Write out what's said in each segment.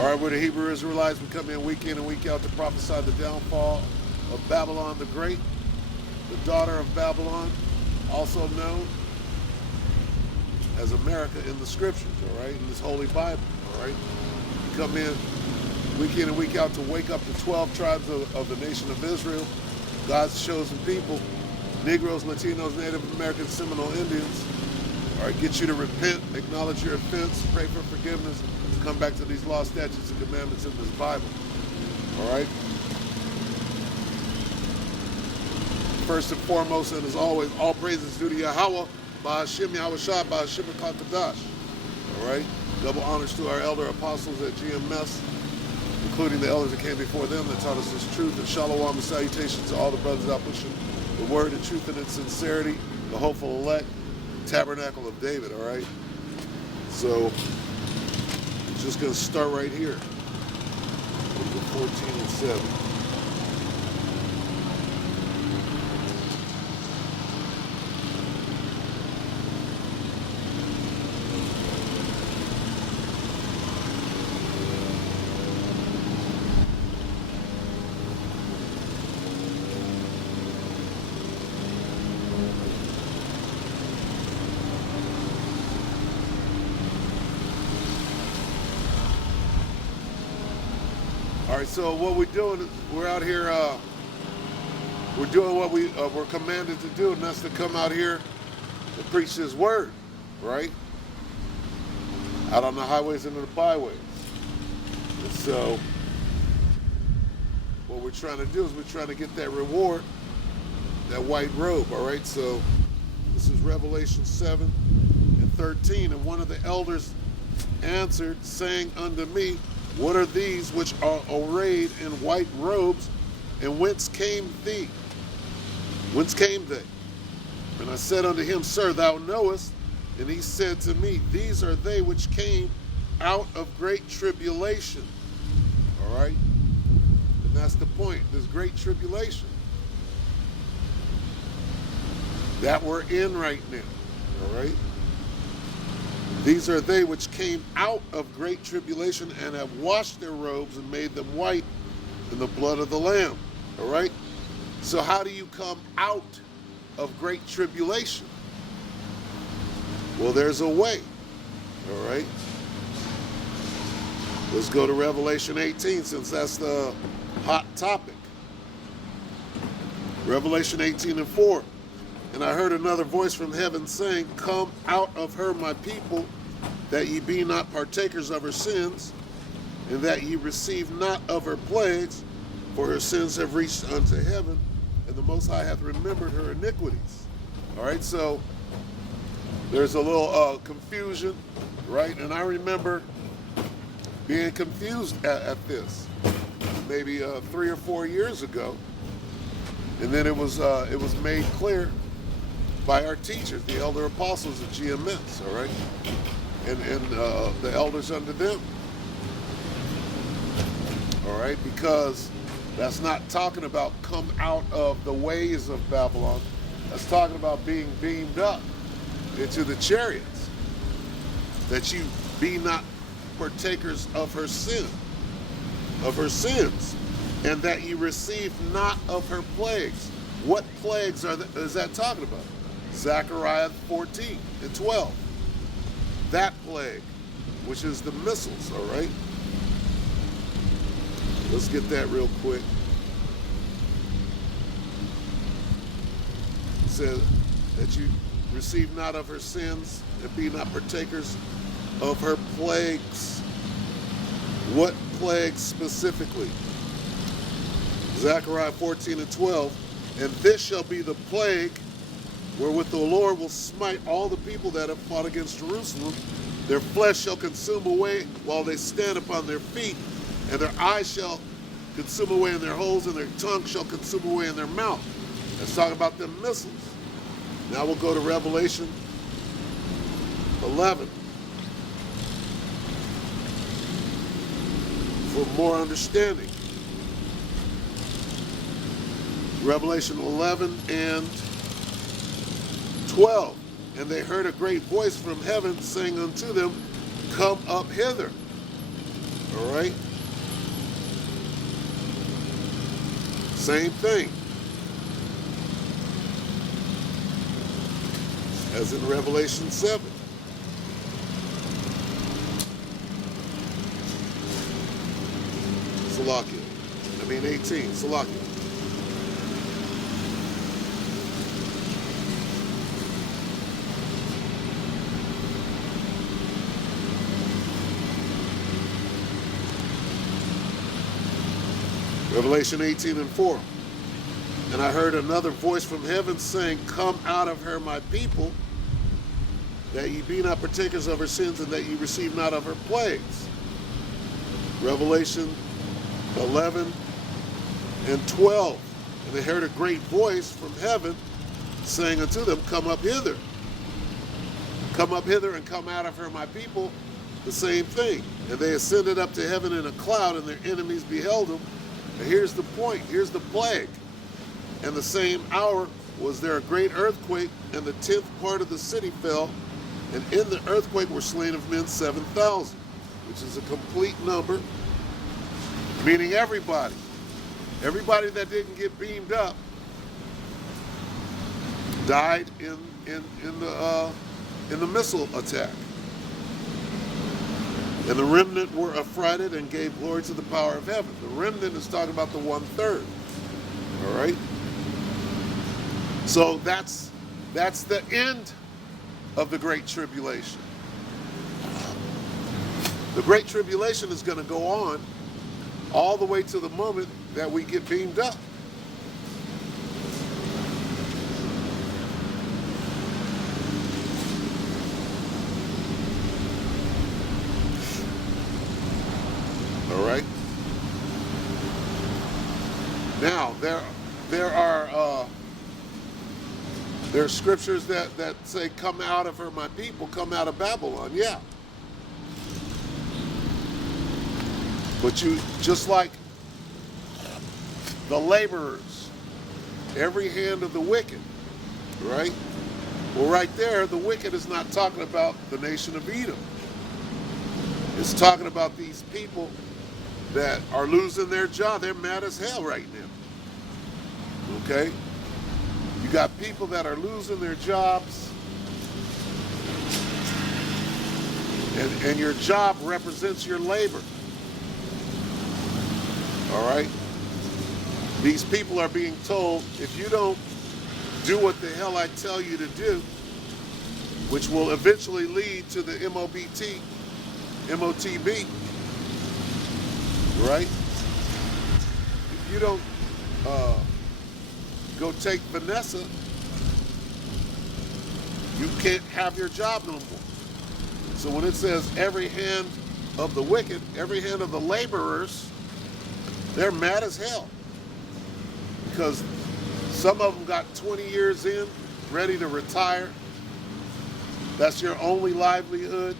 All right, we're the Hebrew Israelites. We come in week and week out to prophesy the downfall of Babylon the Great, the daughter of Babylon, also known as America in the scriptures, all right, in this holy Bible, all right. We come in week and week out to wake up the 12 tribes of the nation of Israel, God's chosen people, Negroes, Latinos, Native Americans, Seminole Indians, all right, get you to repent, acknowledge your offense, pray for forgiveness, come back to these laws, statutes, and commandments in this Bible, all right. First and foremost, and as always, all praises due to Yahweh, Ba'Hashem Yahweh Shah, Ba'Hashem HaKadash. All right? Double honors to our elder apostles at GMS, including the elders that came before them that taught us this truth. And shalom and salutations to all the brothers out pushing the word and truth and its sincerity, the hopeful elect, tabernacle of David, all right? So, we're just going to start right here. 14 and 7. All right, so what we're doing is we're out here, we're doing what we're commanded to do, and that's to come out here and preach His word, right? Out on the highways and the byways. And so what we're trying to do is we're trying to get that reward, that white robe, all right? So this is Revelation 7 and 13, and one of the elders answered, saying unto me, what are these which are arrayed in white robes, and whence came thee? Whence came they? And I said unto him, Sir, thou knowest. And he said to me, These are they which came out of great tribulation. All right? And that's the point. This great tribulation that we're in right now. All right? These are they which came out of great tribulation and have washed their robes and made them white in the blood of the Lamb. All right? So how do you come out of great tribulation? Well, there's a way. All right? Let's go to Revelation 18 since that's the hot topic. Revelation 18 and 4. And I heard another voice from heaven saying, Come out of her, my people, that ye be not partakers of her sins, and that ye receive not of her plagues, for her sins have reached unto heaven, and the Most High hath remembered her iniquities. All right, so there's a little confusion, right? And I remember being confused at this, maybe 3 or 4 years ago, and then it was made clear by our teachers, the elder apostles at GMS, all right, and the elders under them, all right, because that's not talking about come out of the ways of Babylon. That's talking about being beamed up into the chariots, that you be not partakers of her sin, of her sins, and that you receive not of her plagues. What plagues is that talking about? Zechariah 14 and 12. That plague, which is the missiles, all right? Let's get that real quick. It says that you receive not of her sins and be not partakers of her plagues. What plagues specifically? Zechariah 14 and 12. And this shall be the plague wherewith the Lord will smite all the people that have fought against Jerusalem. Their flesh shall consume away while they stand upon their feet, and their eyes shall consume away in their holes, and their tongue shall consume away in their mouth. Let's talk about them missiles. Now we'll go to Revelation 11 for more understanding. Revelation 11 and 12. And they heard a great voice from heaven saying unto them, Come up hither. All right? Same thing as in Revelation 7. Salakia. 18. Salakia. Revelation 18:4. And I heard another voice from heaven saying, come out of her, my people, that ye be not partakers of her sins, and that ye receive not of her plagues. Revelation 11:12. And they heard a great voice from heaven saying unto them, come up hither. Come up hither and come out of her, my people. The same thing. And they ascended up to heaven in a cloud, and their enemies beheld them. And here's the point. Here's the plague. And the same hour was there a great earthquake, and the 10th part of the city fell, and in the earthquake were slain of men 7,000, which is a complete number, meaning everybody. Everybody that didn't get beamed up died in the missile attack. And the remnant were affrighted and gave glory to the power of heaven. The remnant is talking about the 1/3. All right? So that's the end of the Great Tribulation. The Great Tribulation is going to go on all the way to the moment that we get beamed up. All right. Now there are scriptures that say, "Come out of her, my people, come out of Babylon." Yeah. But you just like the laborers, every hand of the wicked, right? Well, right there, the wicked is not talking about the nation of Edom. It's talking about these people that are losing their job. They're mad as hell right now. Okay? You got people that are losing their jobs, and your job represents your labor. All right? These people are being told, if you don't do what the hell I tell you to do, which will eventually lead to the MOTB, right? If you don't go take Vanessa, you can't have your job no more. So when it says every hand of the wicked, every hand of the laborers, they're mad as hell. Because some of them got 20 years in, ready to retire. That's your only livelihood.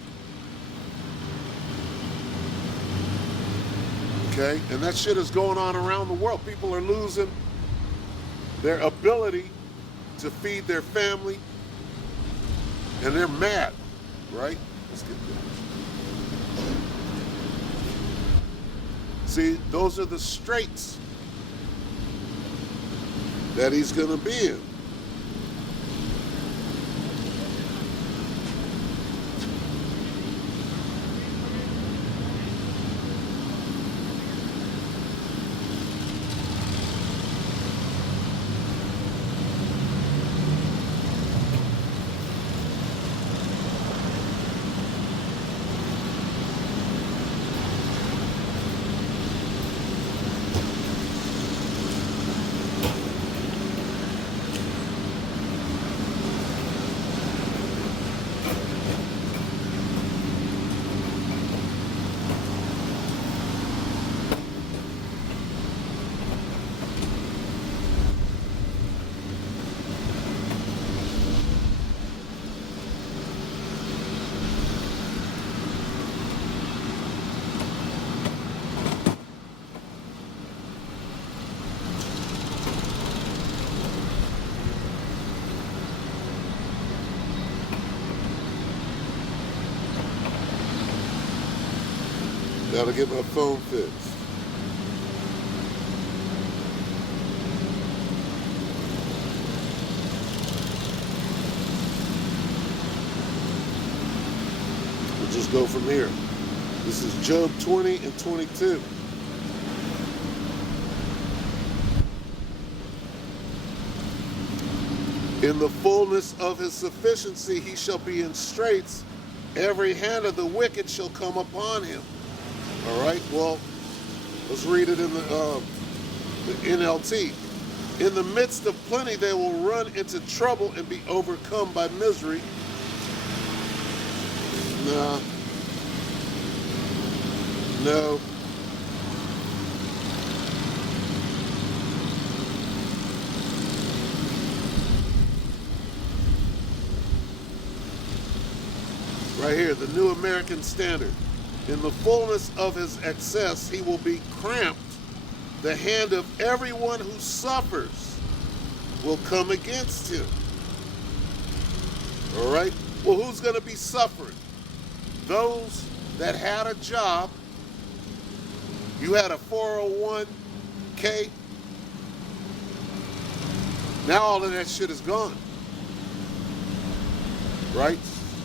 Okay? And that shit is going on around the world. People are losing their ability to feed their family, and they're mad, right? Let's get that. See, those are the straits that he's going to be in. Gotta get my phone fixed. We'll just go from here. This is Job 20 and 22. In the fullness of his sufficiency he shall be in straits. Every hand of the wicked shall come upon him. All right, well, let's read it in the NLT. In the midst of plenty they will run into trouble and be overcome by misery. No. Right here, the New American Standard. In the fullness of his excess, he will be cramped. The hand of everyone who suffers will come against him. All right? Well, who's going to be suffering? Those that had a job. You had a 401k. Now all of that shit is gone. Right?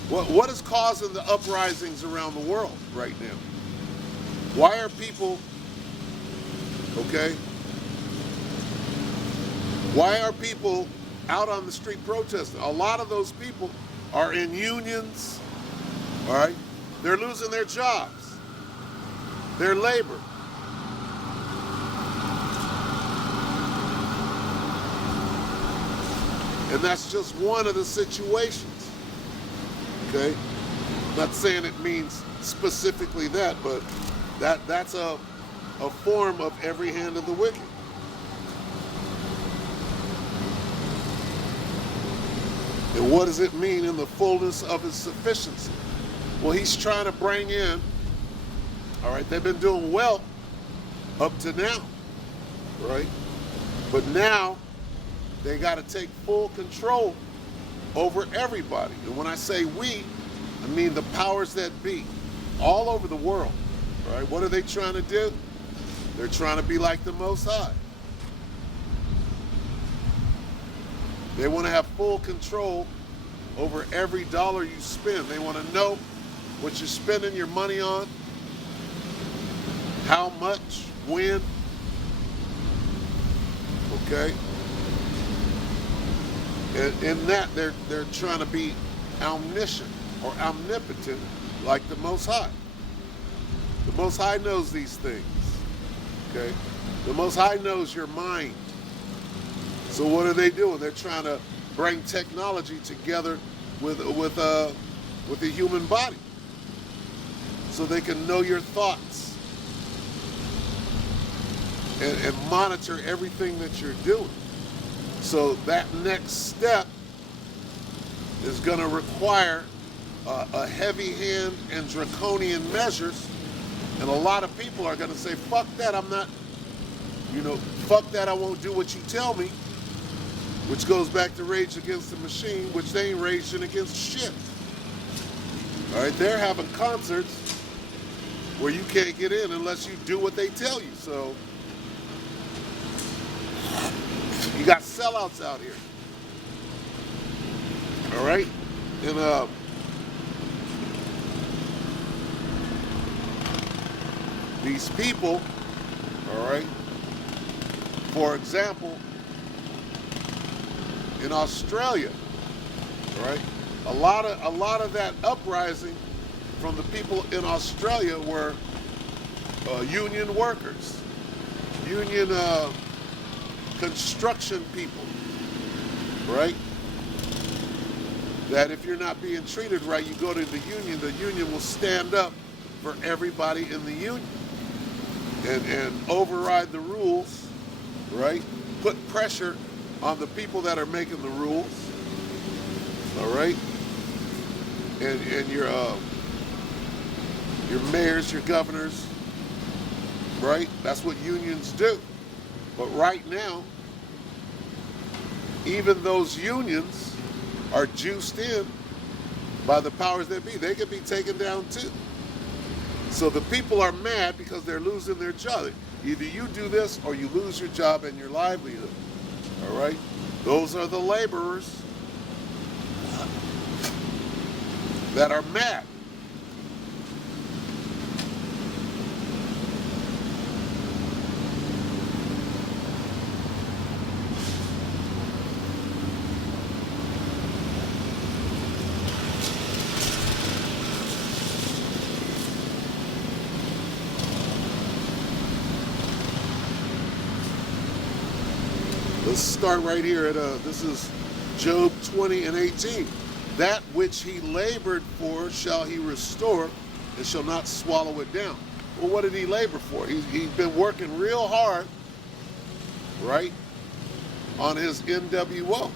What is causing the uprisings around the world right now? Why are people, okay? Why are people out on the street protesting? A lot of those people are in unions, all right? They're losing their jobs, their labor. And that's just one of the situations. Okay, not saying it means specifically that, but that's a form of every hand of the wicked. And what does it mean in the fullness of his sufficiency? Well, he's trying to bring in, all right, they've been doing well up to now, right? But now they got to take full control over everybody. And when I say we, I mean the powers that be all over the world. Right? What are they trying to do? They're trying to be like the Most High. They want to have full control over every dollar you spend. They want to know what you're spending your money on, how much, when. Okay? And in that, they're trying to be omniscient or omnipotent like the Most High. The Most High knows these things, okay? The Most High knows your mind. So what are they doing? They're trying to bring technology together with the human body so they can know your thoughts and monitor everything that you're doing. So that next step is going to require a heavy hand and draconian measures. And a lot of people are going to say, fuck that, I'm not, fuck that, I won't do what you tell me. Which goes back to Rage Against the Machine, which they ain't raging against shit. All right, they're having concerts where you can't get in unless you do what they tell you. So you got sellouts out here. All right? And these people, all right, for example, in Australia, all right, a lot of that uprising from the people in Australia were union workers, union construction people, right? That if you're not being treated right, you go to the union will stand up for everybody in the union and override the rules, right? Put pressure on the people that are making the rules, all right? And your mayors, your governors, right? That's what unions do. But right now, even those unions are juiced in by the powers that be. They could be taken down too. So the people are mad because they're losing their job. Either you do this or you lose your job and your livelihood. All right? Those are the laborers that are mad. Let's start right here at this is Job 20 and 18. That which he labored for shall he restore, and shall not swallow it down. Well, what did he labor for? He's been working real hard, right, on his NWO.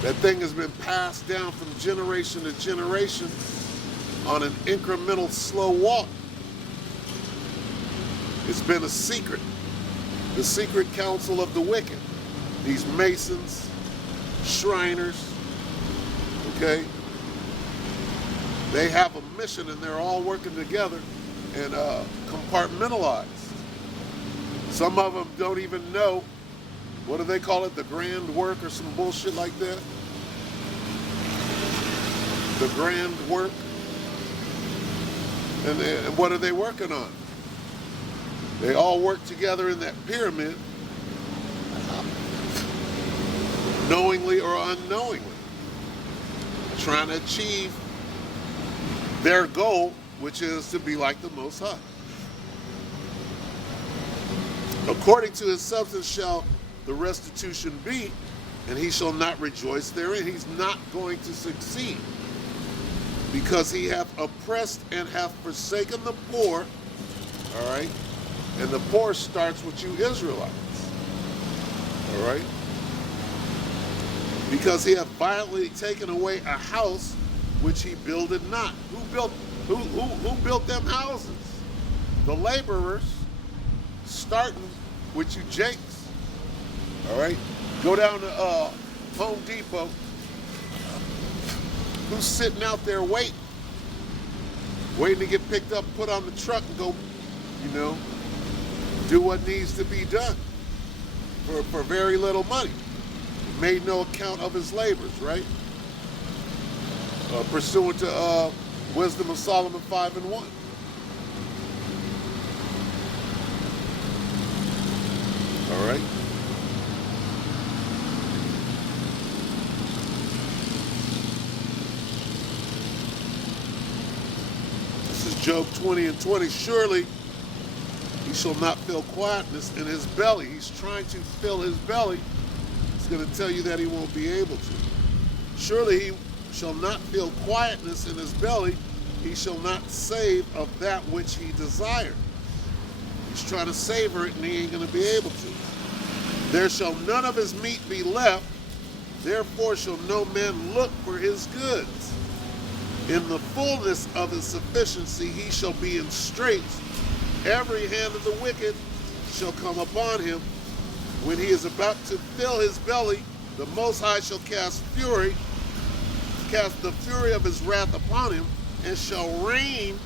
That thing has been passed down from generation to generation on an incremental slow walk. It's been a secret. The secret counsel of the wicked. These masons, Shriners, okay? They have a mission and they're all working together and compartmentalized. Some of them don't even know, what do they call it, the grand work or some bullshit like that? The grand work. And what are they working on? They all work together in that pyramid, knowingly or unknowingly, trying to achieve their goal, which is to be like the Most High. According to his substance shall the restitution be, and he shall not rejoice therein. He's not going to succeed, because he hath oppressed and hath forsaken the poor, all right? And the poor starts with you Israelites, all right? Because he hath violently taken away a house which he builded not. Who built them houses? The laborers, starting with you Jakes, all right? Go down to Home Depot. Who's sitting out there waiting to get picked up, put on the truck and go, do what needs to be done for very little money. Made no account of his labors, right? Pursuant to Wisdom of Solomon 5:1. All right. This is Job 20 and 20. Surely he shall not feel quietness in his belly. He's trying to fill his belly. He's going to tell you that he won't be able to. Surely he shall not feel quietness in his belly. He shall not save of that which he desires. He's trying to savor it and he ain't going to be able to. There shall none of his meat be left. Therefore shall no man look for his goods. In the fullness of his sufficiency he shall be in straits. Every hand of the wicked shall come upon him. When he is about to fill his belly, the Most High shall cast the fury of his wrath upon him, and shall rain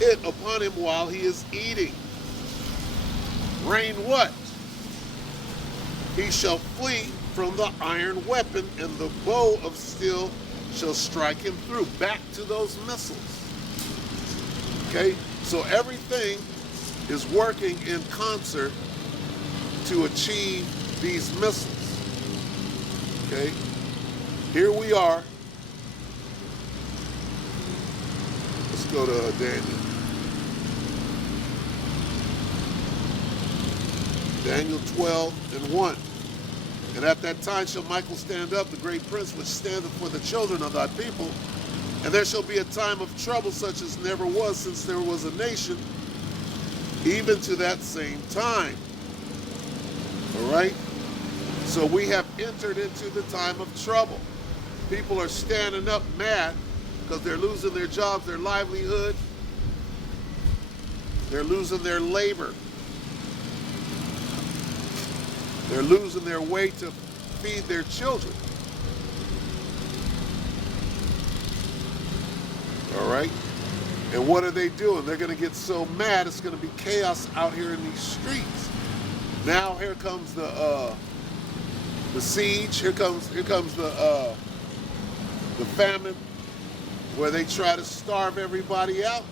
it upon him while he is eating. Rain what? He shall flee from the iron weapon, and the bow of steel shall strike him through. Back to those missiles. Okay? So everything is working in concert to achieve these missiles. Okay? Here we are. Let's go to Daniel. Daniel 12 and 1. And at that time shall Michael stand up, the great prince which standeth for the children of thy people. And there shall be a time of trouble such as never was since there was a nation, even to that same time. All right? So we have entered into the time of trouble. People are standing up mad because they're losing their jobs, their livelihood. They're losing their labor. They're losing their way to feed their children. All right? And what are they doing? They're going to get so mad, it's going to be chaos out here in these streets. Now here comes the siege. Here comes the famine, where they try to starve everybody out.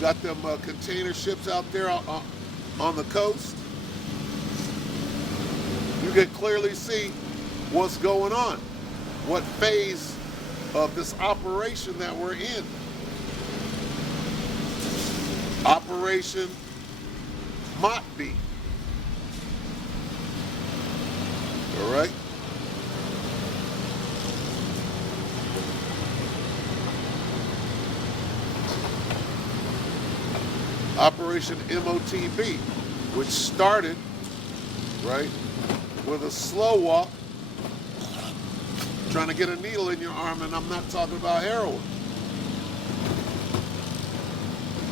Got them container ships out there on the coast. You can clearly see what's going on, what phase of this operation that we're in. Operation Mott Be. All right. Operation MOTB, which started, right, with a slow walk, trying to get a needle in your arm, and I'm not talking about heroin.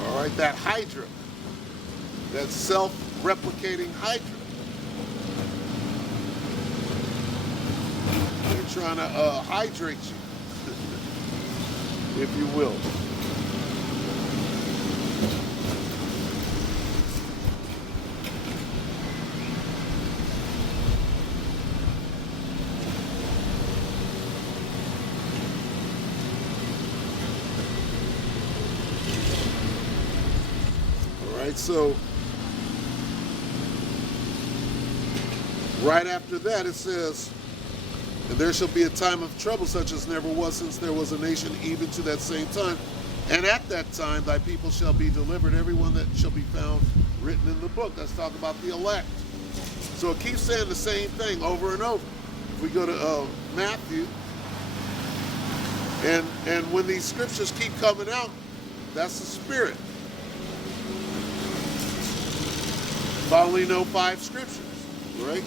All right, that Hydra, that self-replicating Hydra. They're trying to hydrate you, if you will. So, right after that, it says, and there shall be a time of trouble such as never was since there was a nation, even to that same time. And at that time, thy people shall be delivered, everyone that shall be found written in the book. Let's talk about the elect. So it keeps saying the same thing over and over. If we go to Matthew, and when these scriptures keep coming out, that's the Spirit. If I only know 5 scriptures, right?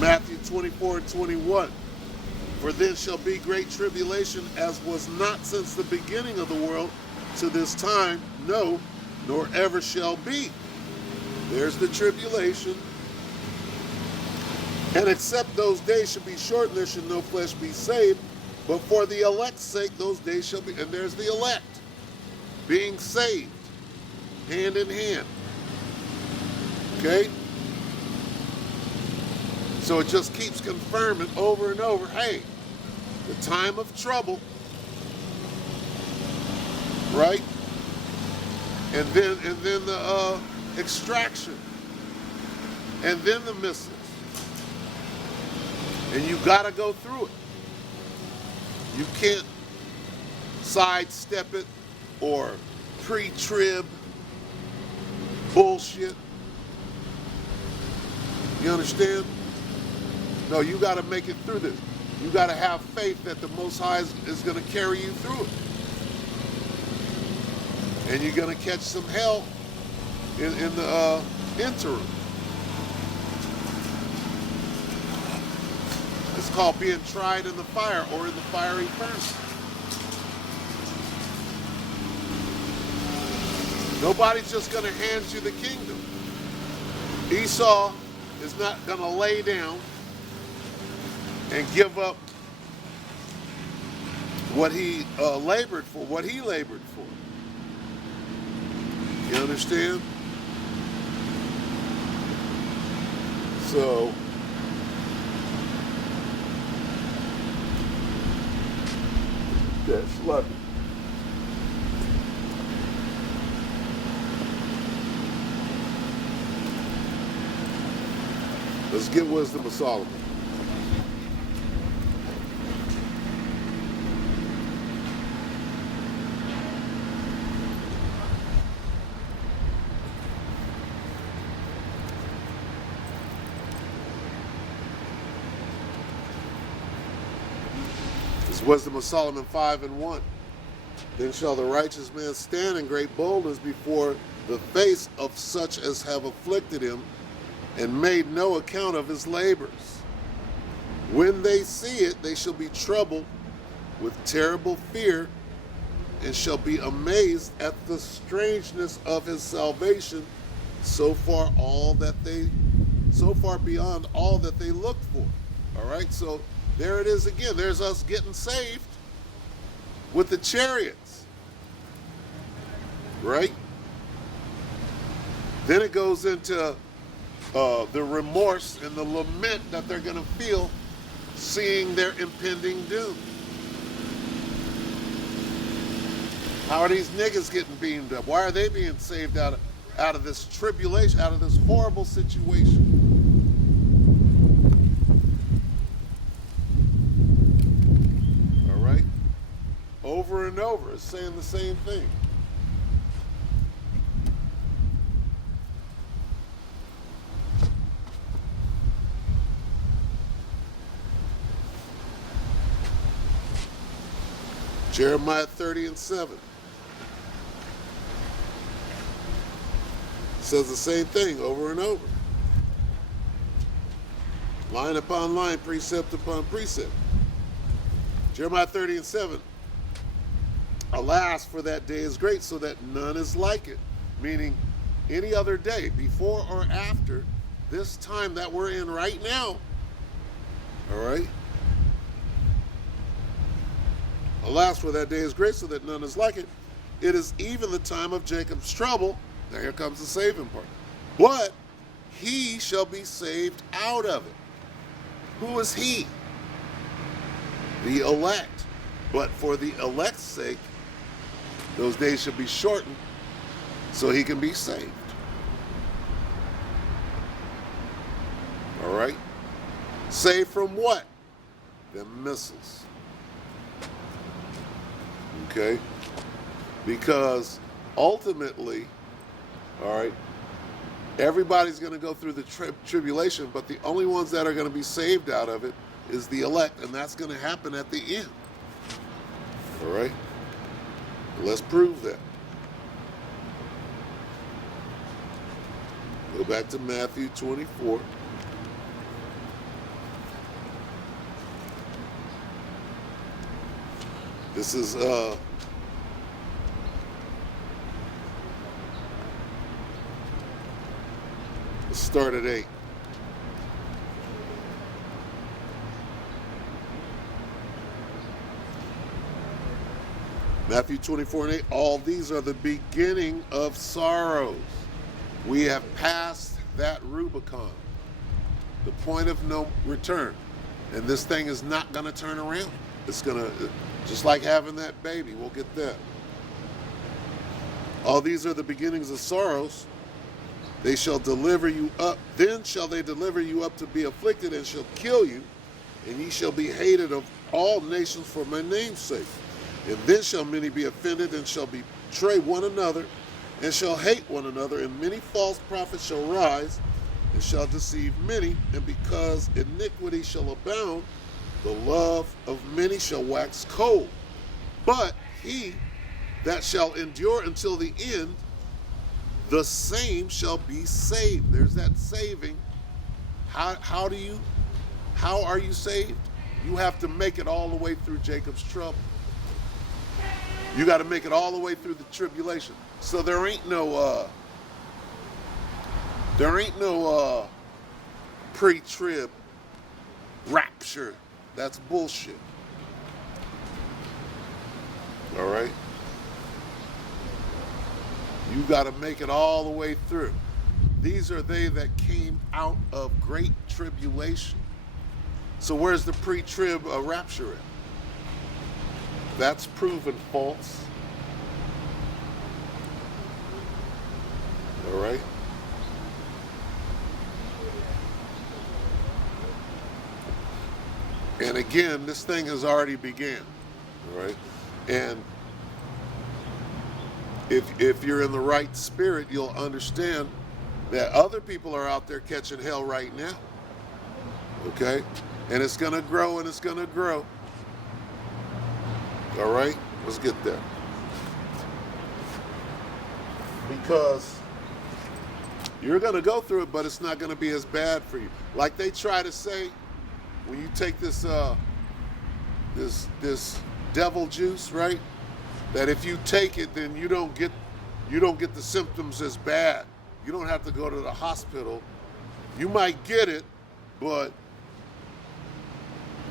Matthew 24:21. For then shall be great tribulation, as was not since the beginning of the world to this time, no, nor ever shall be. There's the tribulation. And except those days should be shortened, there should no flesh be saved. But for the elect's sake, those days shall be. And there's the elect being saved, hand in hand. Okay? So it just keeps confirming over and over, hey, the time of trouble, right? And then the extraction, and then the missiles, and you got to go through it. You can't sidestep it or pre-trib bullshit. You understand? No, you got to make it through this. You got to have faith that the Most High is going to carry you through it, and you're going to catch some hell in the interim. It's called being tried in the fire or in the fiery furnace. Nobody's just going to hand you the kingdom. Esau is not going to lay down and give up what he labored for, You understand? So, that's lucky. Let's get wisdom of Solomon. Wisdom of Solomon 5:1. Then shall the righteous man stand in great boldness before the face of such as have afflicted him and made no account of his labors. When they see it, they shall be troubled with terrible fear and shall be amazed at the strangeness of his salvation, so far beyond all that they looked for. All right, so there it is again. There's us getting saved with the chariots, right? Then it goes into the remorse and the lament that they're going to feel seeing their impending doom. How are these niggas getting beamed up? Why are they being saved out of this tribulation, out of this horrible situation? All right? Over and over, it's saying the same thing. Jeremiah 30:7 says the same thing over and over. Line upon line, precept upon precept. Jeremiah 30:7. Alas, for that day is great, so that none is like it. Meaning, any other day, before or after this time that we're in right now. All right? Alas, for that day is great, so that none is like it. It is even the time of Jacob's trouble. Now here comes the saving part. But he shall be saved out of it. Who is he? The elect. But for the elect's sake, those days shall be shortened so he can be saved. All right? Saved from what? Them missiles. Okay? Because ultimately, all right, everybody's going to go through the tribulation, but the only ones that are going to be saved out of it is the elect, and that's going to happen at the end. All right? Let's prove that. Go back to Matthew 24. This is let's start at 8. Matthew 24:8. All these are the beginning of sorrows. We have passed that Rubicon, the point of no return, and this thing is not going to turn around. It's going to, just like having that baby, we'll get that. All these are the beginnings of sorrows. They shall deliver you up. Then shall they deliver you up to be afflicted, and shall kill you, and ye shall be hated of all nations for my name's sake. And then shall many be offended, and shall betray one another, and shall hate one another, and many false prophets shall rise, and shall deceive many. And because iniquity shall abound, the love of many shall wax cold. But he that shall endure until the end, the same shall be saved. There's that saving. How are you saved? You have to make it all the way through Jacob's trouble. You got to make it all the way through the tribulation. So there ain't no pre-trib rapture. That's bullshit. All right? You got to make it all the way through. These are they that came out of great tribulation. So where's the pre-trib rapture at? That's proven false. All right? And again, this thing has already began. All right? And if you're in the right spirit, you'll understand that other people are out there catching hell right now. Okay? And it's going to grow and it's going to grow. All right? Let's get there. Because you're going to go through it, but it's not going to be as bad for you. Like they try to say, when you take this this devil juice, right? that if you take it, then you don't get the symptoms as bad. You don't have to go to the hospital. You might get it, but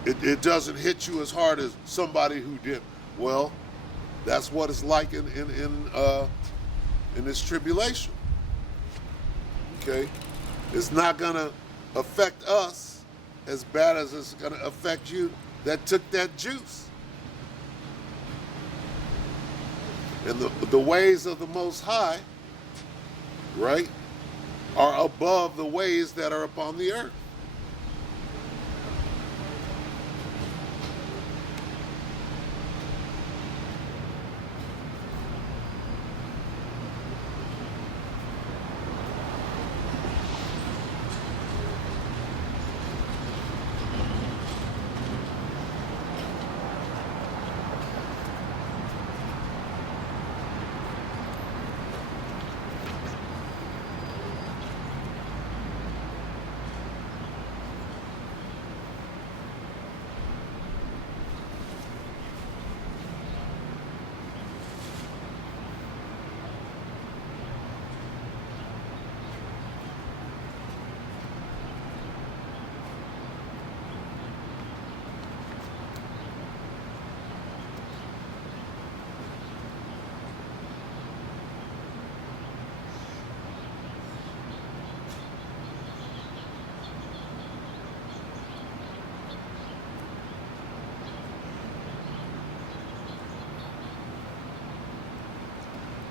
it doesn't hit you as hard as somebody who didn't. Well, that's what it's like in this tribulation. Okay, it's not gonna affect us as bad as it's gonna affect you that took that juice. And the ways of the Most High, right, are above the ways that are upon the earth.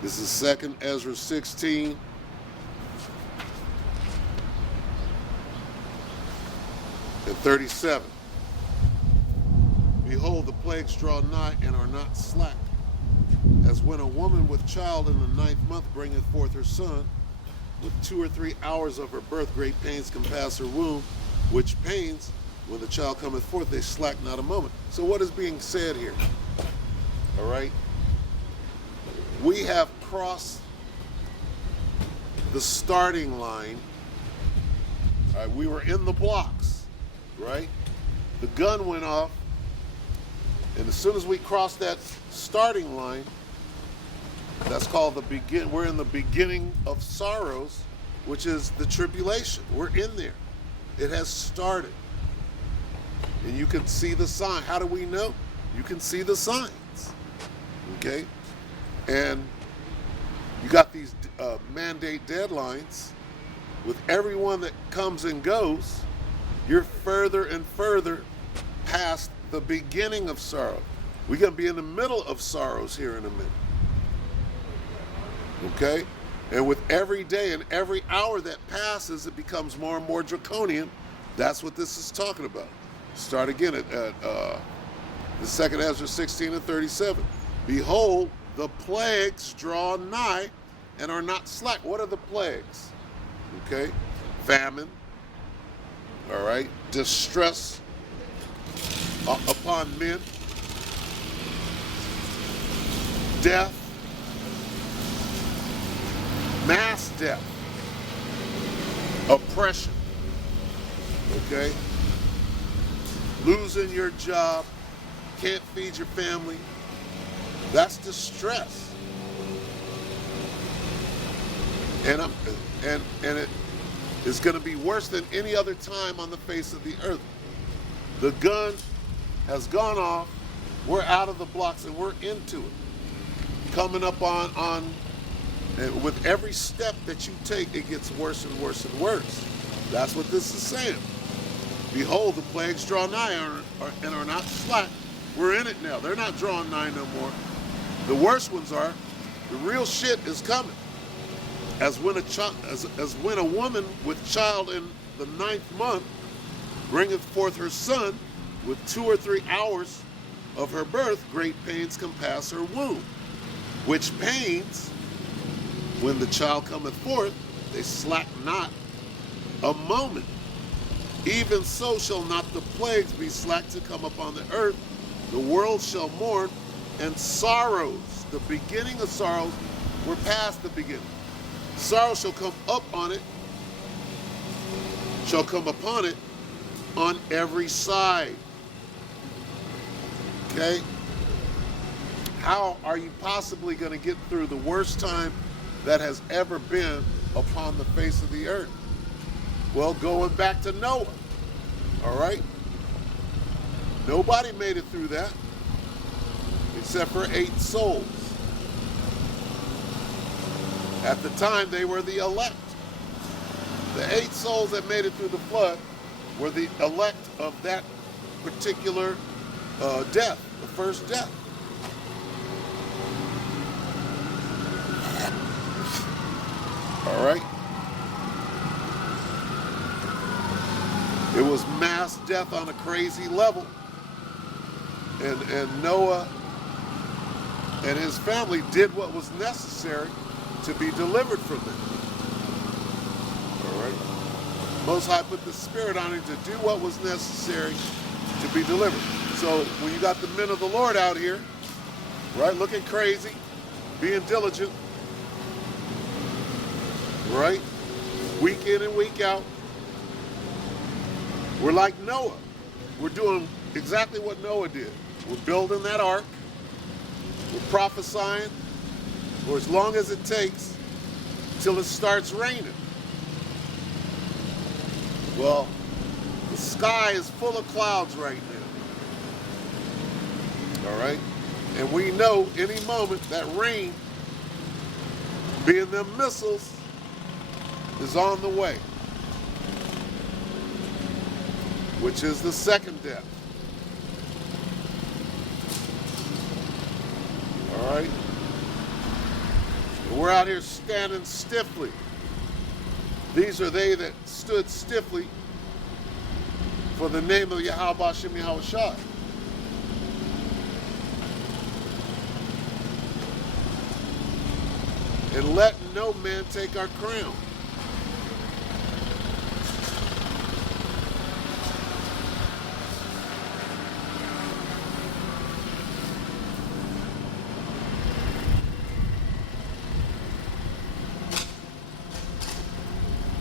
This is 2 Ezra 16. And 37. Behold, the plagues draw nigh and are not slack, as when a woman with child in the 9th month bringeth forth her son, with 2 or 3 hours of her birth great pains compass her womb, which pains, when the child cometh forth, they slack not a moment. So what is being said here? All right? We have crossed the starting line. All right, we were in the blocks, right? The gun went off, and as soon as we crossed that starting line, that's called the begin. We're in the beginning of sorrows, which is the tribulation. We're in there. It has started, and you can see the sign. How do we know? You can see the signs. Okay. And you got these mandate deadlines. With everyone that comes and goes, you're further and further past the beginning of sorrow. We're going to be in the middle of sorrows here in a minute. Okay? And with every day and every hour that passes, it becomes more and more draconian. That's what this is talking about. Start again at the 2nd Ezra 16 and 37. Behold, the plagues draw nigh and are not slack. What are the plagues? Okay? Famine. All right? Distress upon men. Death. Mass death. Oppression. Okay? Losing your job. Can't feed your family. That's distress. And it is going to be worse than any other time on the face of the earth. The gun has gone off. We're out of the blocks and we're into it. Coming up on and with every step that you take, it gets worse and worse and worse. That's what this is saying. Behold, the plagues draw nigh and are not slack. We're in it now. They're not drawing nigh no more. The worst ones are. The real shit is coming. As when a woman with child in the 9th month bringeth forth her son, with 2 or 3 hours of her birth, great pains compass her womb. Which pains, when the child cometh forth, they slack not a moment. Even so shall not the plagues be slack to come upon the earth. The world shall mourn, and sorrows, the beginning of sorrows, we're past the beginning. Sorrow shall come up on it, shall come upon it on every side. Okay? How are you possibly going to get through the worst time that has ever been upon the face of the earth? Well, going back to Noah, all right? Nobody made it through that except for 8 souls. At the time, they were the elect. The 8 souls that made it through the flood were the elect of that particular death, the first death. All right? It was mass death on a crazy level. And Noah and his family did what was necessary to be delivered from them. All right? Most High put the Spirit on him to do what was necessary to be delivered. So when you got the men of the Lord out here, right, looking crazy, being diligent, right, week in and week out, we're like Noah. We're doing exactly what Noah did. We're building that ark. We're prophesying for as long as it takes till it starts raining. Well, the sky is full of clouds right now. All right? And we know any moment that rain, being them missiles, is on the way, which is the second death. All right? And we're out here standing stiffly. These are they that stood stiffly for the name of Yahweh Hashem Yahweh Shai. And let no man take our crown.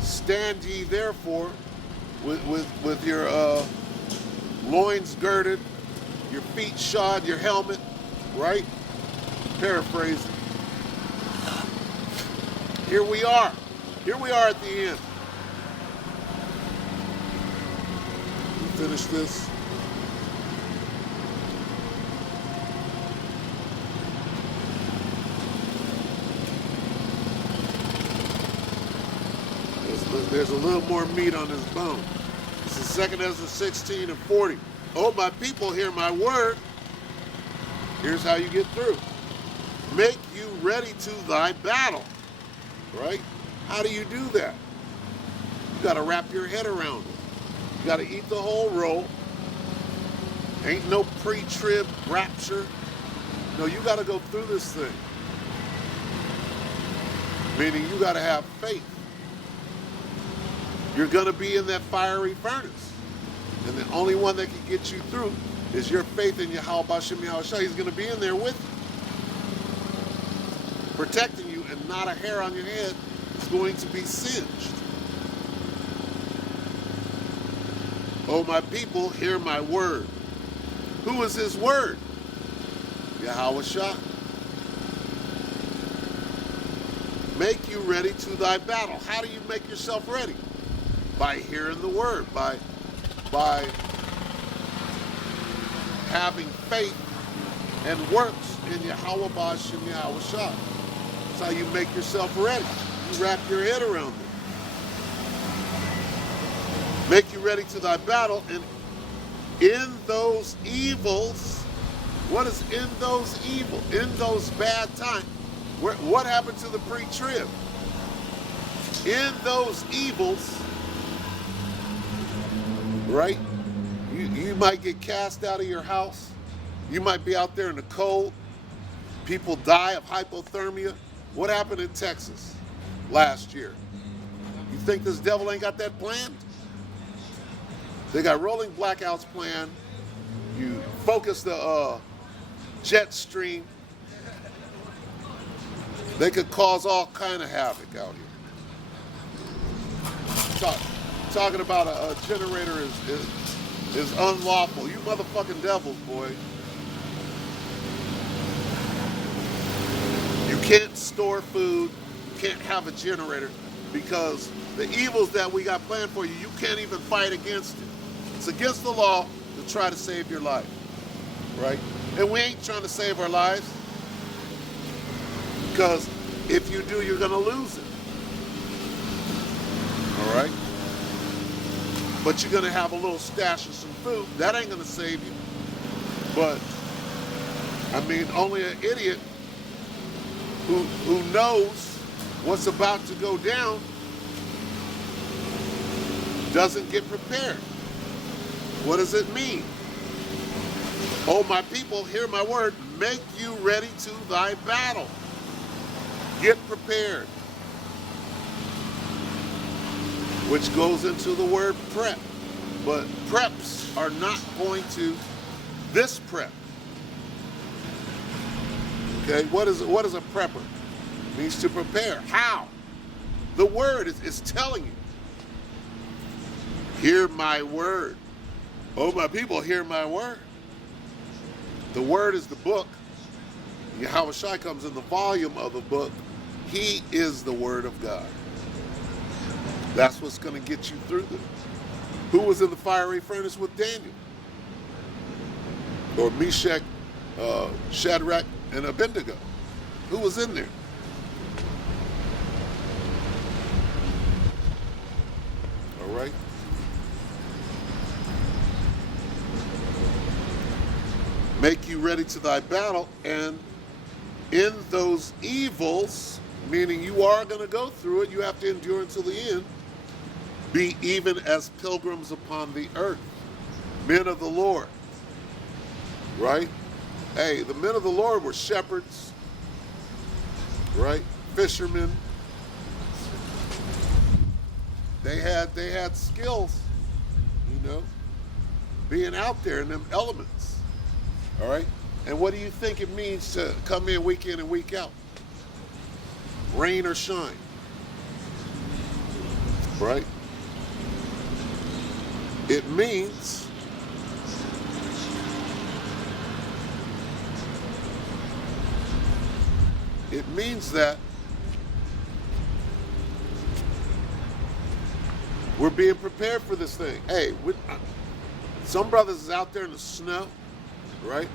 Stand ye therefore with your loins girded, your feet shod, your helmet, right? Paraphrasing. Here we are. Here we are at the end. We finish this. There's a little more meat on this bone. This is 2 Ezra 16 and 40. Oh, my people, hear my word. Here's how you get through. Make you ready to thy battle. Right? How do you do that? You got to wrap your head around it. You got to eat the whole roll. Ain't no pre-trib rapture. No, you got to go through this thing. Meaning you got to have faith. You're going to be in that fiery furnace. And the only one that can get you through is your faith in Yahweh Hashem Yahweh Shai. He's going to be in there with you, protecting you, and not a hair on your head is going to be singed. Oh, my people, hear my word. Who is his word? Yahweh Shai. Make you ready to thy battle. How do you make yourself ready? By hearing the word, by having faith and works in Yahweh Hashem Yahweh Shai. That's how you make yourself ready. You wrap your head around it. Make you ready to thy battle, and in those evils, what is in those evil? In those bad times, what happened to the pre-trib? In those evils, right? You might get cast out of your house. You might be out there in the cold. People die of hypothermia. What happened in Texas last year? You think this devil ain't got that planned? They got rolling blackouts planned. You focus the jet stream. They could cause all kind of havoc out here. Talking about a generator is unlawful. You motherfucking devils, boy. can't store food, can't have a generator, because the evils that we got planned for you, you can't even fight against it. It's against the law to try to save your life, right? And we ain't trying to save our lives, because if you do, you're going to lose it. All right? But you're going to have a little stash of some food. That ain't going to save you. But, I mean, only an idiot who knows what's about to go down doesn't get prepared. What does it mean? Oh, my people, hear my word. Make you ready to thy battle. Get prepared. Which goes into the word prep. But preps are not going to this prep. Okay, what is a prepper? It means to prepare. How? The word is telling you. Hear my word. Oh, my people, hear my word. The word is the book. Yahushua comes in the volume of the book. He is the word of God. That's what's going to get you through this. Who was in the fiery furnace with Daniel? Or Meshach, Shadrach, and Abednego? Who was in there? All right. Make you ready to thy battle, and in those evils, meaning you are going to go through it, you have to endure until the end, be even as pilgrims upon the earth, men of the Lord, right? Hey, the men of the Lord were shepherds, right? Fishermen. They had skills, you know, being out there in them elements, all right? And what do you think it means to come in week and week out? Rain or shine, right? It means that we're being prepared for this thing. Hey, some brothers is out there in the snow, right?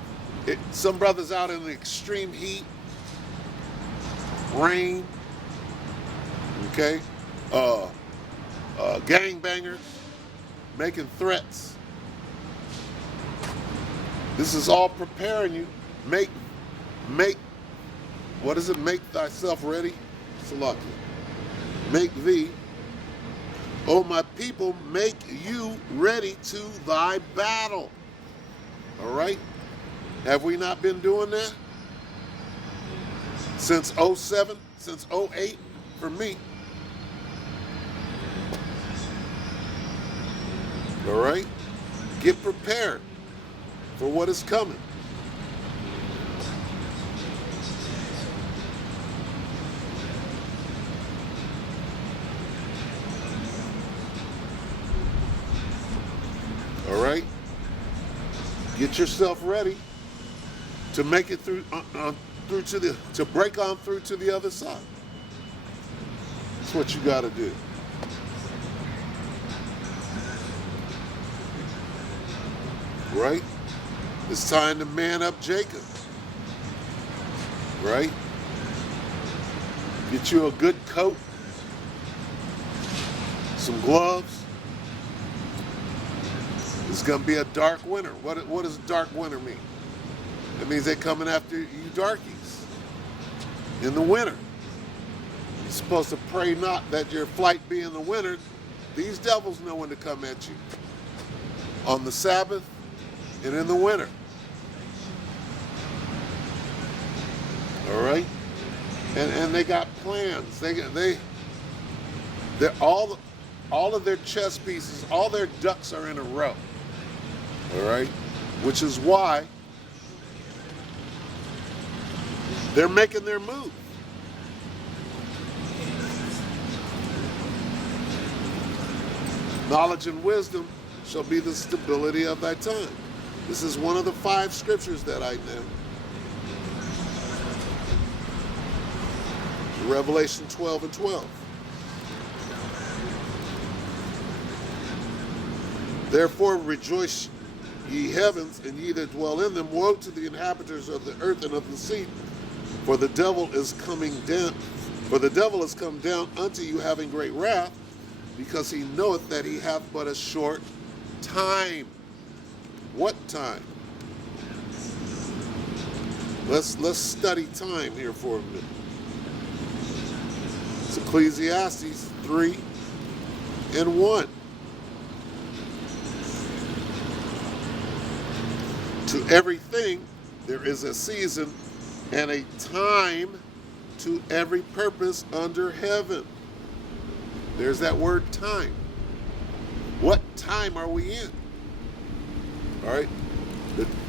Some brothers out in the extreme heat, rain, okay? Gangbangers making threats. This is all preparing you. Make, what does it? Make thyself ready? Salakia. Make thee, oh my people, make you ready to thy battle. All right? Have we not been doing that? Since 07, since 08, for me. All right? Get prepared for what is coming. All right? Get yourself ready to make it through to break on through to the other side. That's what you got to do. Right? It's time to man up Jacob. Right? Get you a good coat, some gloves. It's going to be a dark winter. What does dark winter mean? It means they're coming after you darkies in the winter. You're supposed to pray not that your flight be in the winter. These devils know when to come at you. On the Sabbath and in the winter. All right? And they got plans. They're all of their chess pieces, all their ducks are in a row. All right? Which is why they're making their move. Knowledge and wisdom shall be the stability of thy time. This is one of the 5 scriptures that I know. Revelation 12 and 12. Therefore rejoice, ye heavens, and ye that dwell in them. Woe to the inhabitants of the earth and of the sea, for the devil is coming down. For the devil is come down unto you, having great wrath, because he knoweth that he hath but a short time. What time? Let's study time here for a minute. It's Ecclesiastes 3 and 1. To everything there is a season and a time to every purpose under heaven. There's that word time. What time are we in? All right?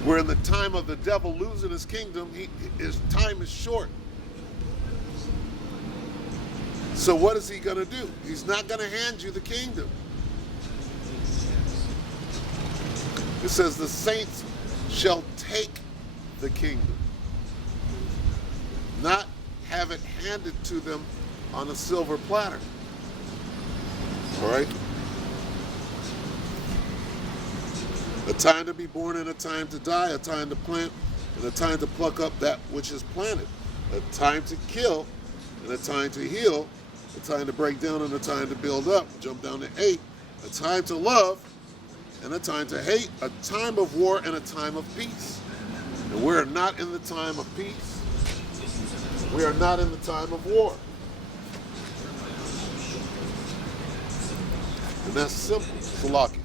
We're in the time of the devil losing his kingdom. His time is short. So what is he going to do? He's not going to hand you the kingdom. It says the saints shall take the kingdom, not have it handed to them on a silver platter. All right? A time to be born and a time to die, a time to plant and a time to pluck up that which is planted, a time to kill and a time to heal, a time to break down and a time to build up. Jump down to 8, a time to love and a time to hate, a time of war and a time of peace. And we're not in the time of peace. We are not in the time of war. And that's simple. Salaki.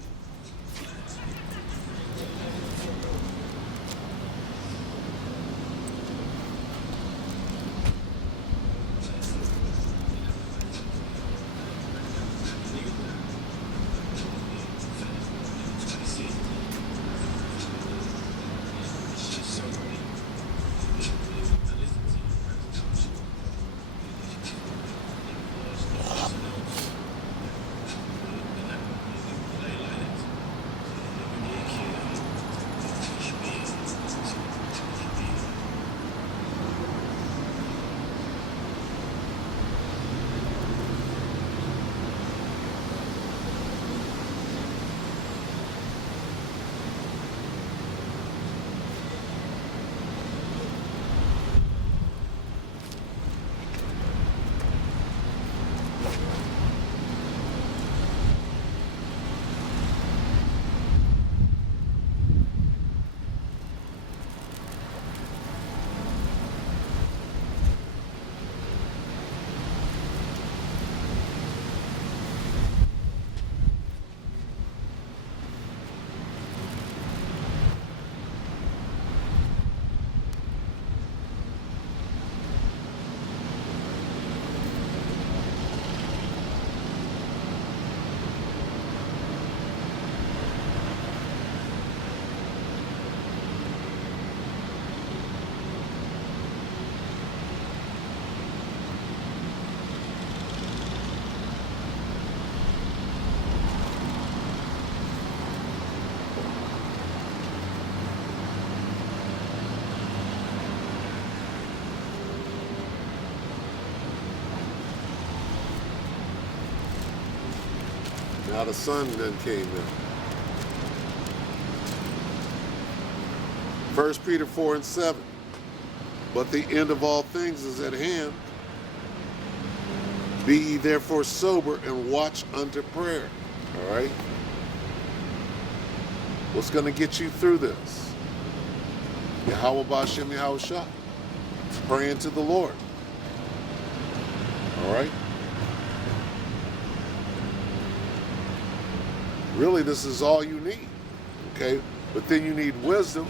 Now the sun then came in. 1 Peter 4 and 7. But the end of all things is at hand. Be ye therefore sober and watch unto prayer. All right? What's going to get you through this? Yahweh B'Hashem Yahweh Shah. Praying to the Lord. All right? Really, this is all you need, okay? But then you need wisdom,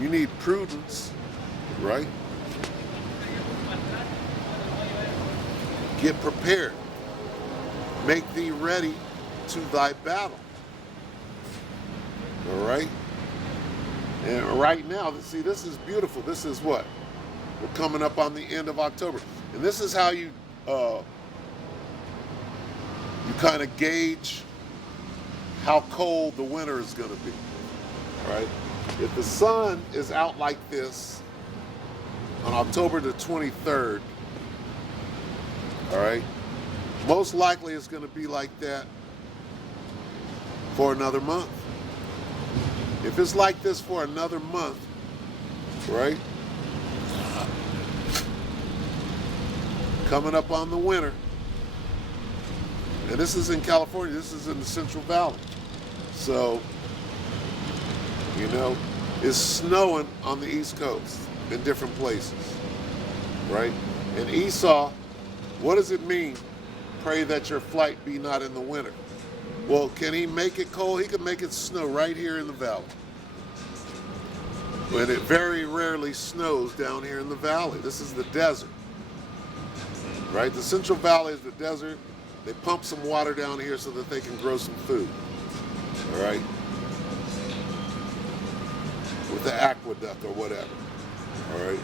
you need prudence, right? Get prepared. Make thee ready to thy battle, all right? And right now, see, this is beautiful. This is what? We're coming up on the end of October. And this is how you kind of gauge how cold the winter is going to be, right? If the sun is out like this on October the 23rd, All right? Most likely it's going to be like that for another month. If it's like this for another month, right? Coming up on the winter, and this is in California, this is in the Central Valley. So, you know, it's snowing on the East Coast in different places, right? And Esau, what does it mean? Pray that your flight be not in the winter. Well, can he make it cold? He can make it snow right here in the valley. But it very rarely snows down here in the valley. This is the desert, right? The Central Valley is the desert. They pump some water down here so that they can grow some food, all right? With the aqueduct or whatever, all right?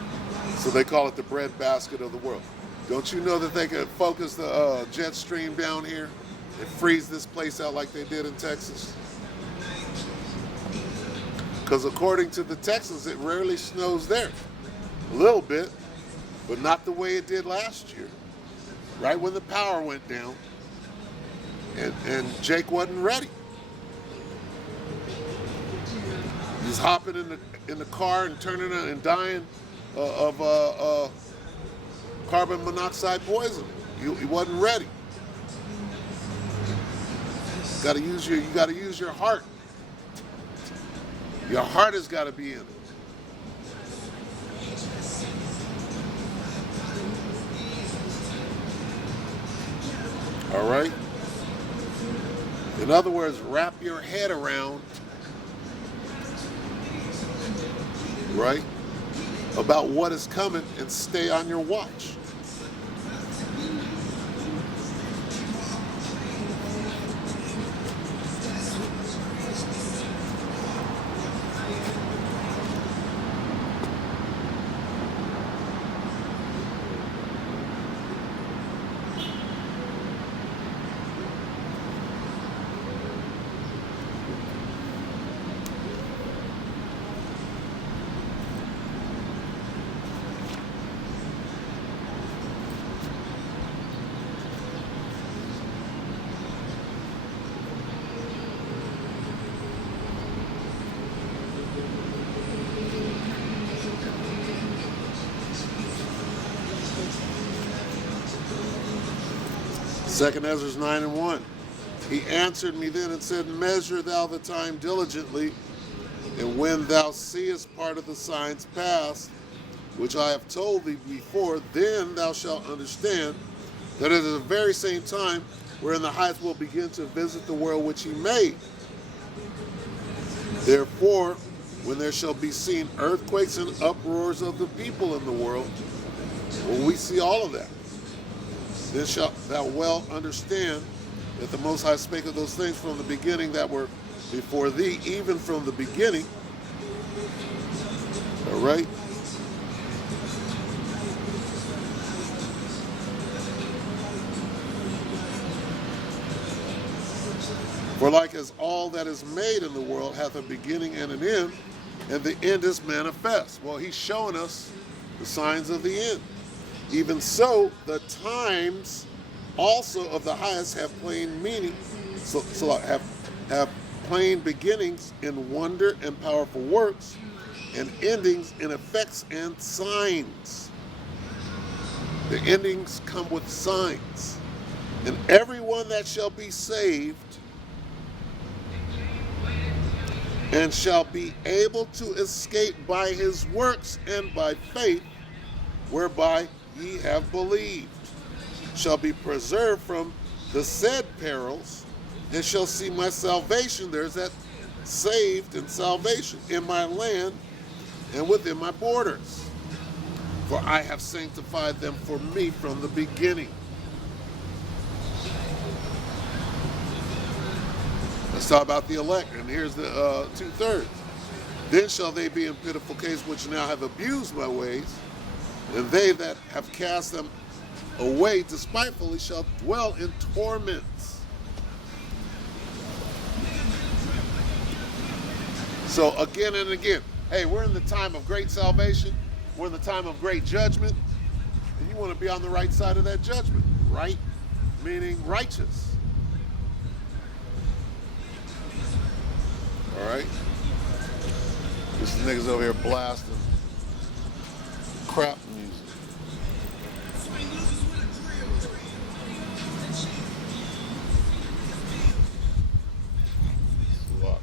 So they call it the breadbasket of the world. Don't you know that they could focus the jet stream down here and freeze this place out like they did in Texas? Because according to the Texans, it rarely snows there. A little bit, but not the way it did last year. Right when the power went down, and Jake wasn't ready. He's hopping in the car and turning it and dying of carbon monoxide poisoning. He wasn't ready. You got to use your heart. Your heart has got to be in it. All right? In other words, wrap your head around, right, about what is coming and stay on your watch. Second Ezra 9:1. He answered me then and said, measure thou the time diligently, and when thou seest part of the signs past, which I have told thee before, then thou shalt understand that it is the very same time wherein the highest will begin to visit the world which he made. Therefore, when there shall be seen earthquakes and uproars of the people in the world, when we see all of that, then shalt thou well understand that the Most High spake of those things from the beginning that were before thee, even from the beginning. All right? For like as all that is made in the world hath a beginning and an end, and the end is manifest. Well, he's showing us the signs of the end. Even so, the times also of the highest have plain meaning, so have plain beginnings in wonder and powerful works, and endings in effects and signs. The endings come with signs. And everyone that shall be saved and shall be able to escape by his works and by faith, whereby ye have believed, shall be preserved from the said perils, and shall see my salvation. There's that saved and salvation in my land and within my borders. For I have sanctified them for me from the beginning. Let's talk about the elect, and here's the 2/3. Then shall they be in pitiful case which now have abused my ways, and they that have cast them away despitefully shall dwell in torments. So again and again, hey, we're in the time of great salvation, we're in the time of great judgment, and you want to be on the right side of that judgment, Right meaning righteous. All right? This niggas over here blasting crap music. Look.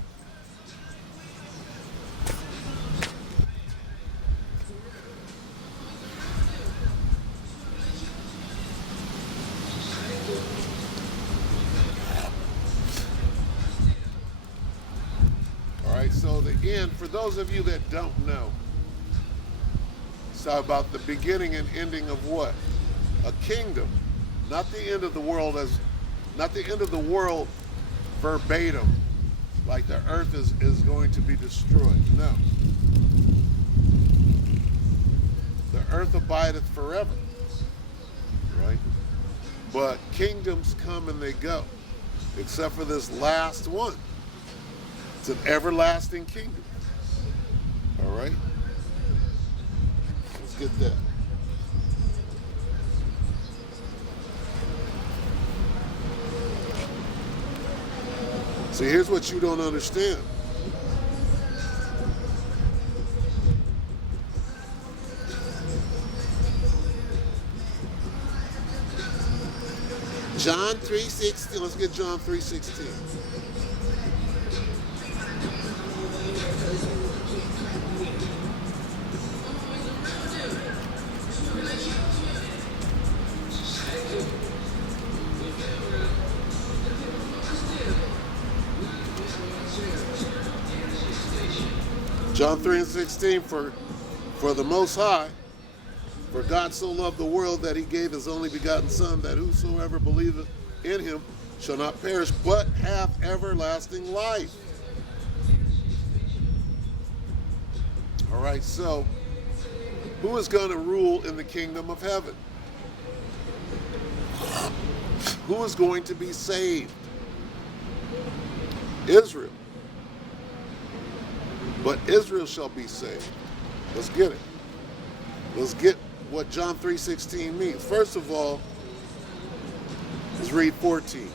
All right, so the end, for those of you that don't know, it's about the beginning and ending of what? A kingdom. Not the end of the world not the end of the world verbatim, like the earth is going to be destroyed. No. The earth abideth forever. Right? But kingdoms come and they go, except for this last one. It's an everlasting kingdom. All right? Let's get that. See, here's what you don't understand. John 3:16. Let's get John 3:16. John 3:16, for the Most High, for God so loved the world that he gave his only begotten Son, that whosoever believeth in him shall not perish, but have everlasting life. All right, so who is going to rule in the kingdom of heaven? Who is going to be saved? Israel. But Israel shall be saved. Let's get it. Let's get what John 3:16 means. First of all, let's read 14.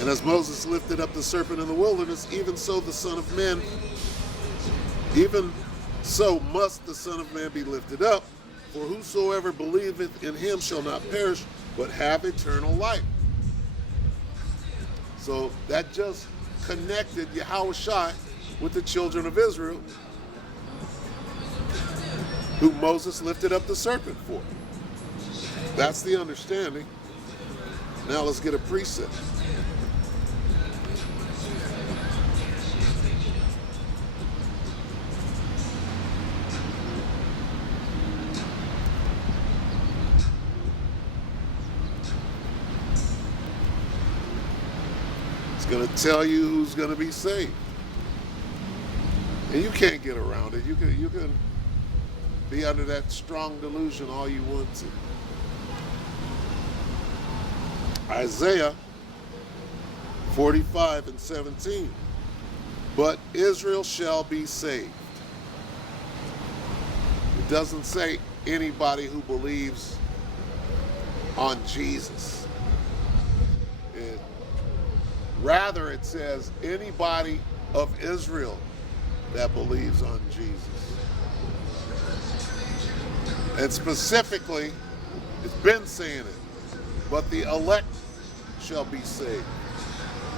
And as Moses lifted up the serpent in the wilderness, even so the Son of Man, even so must the Son of Man be lifted up, for whosoever believeth in him shall not perish, but have eternal life. So that just connected Yahushua with the children of Israel, who Moses lifted up the serpent for. That's the understanding. Now let's get a precept. It's going to tell you who's going to be saved. And you can't get around it. You can be under that strong delusion all you want to. Isaiah 45:17. But Israel shall be saved. It doesn't say anybody who believes on Jesus. Rather, it says anybody of Israel that believes on Jesus. And specifically, it's been saying it, but the elect shall be saved.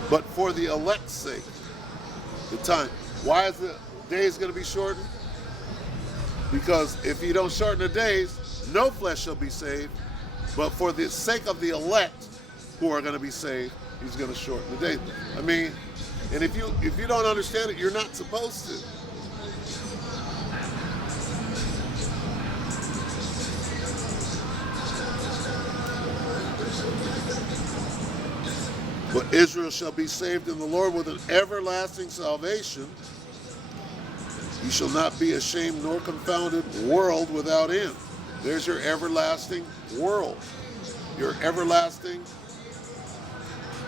But for the elect's sake, the time. Why is the days going to be shortened? Because if you don't shorten the days, no flesh shall be saved. But for the sake of the elect who are going to be saved, he's going to shorten the days. I mean, and if you don't understand it, you're not supposed to. But Israel shall be saved in the Lord with an everlasting salvation. You shall not be ashamed nor confounded, world without end. There's your everlasting world, your everlasting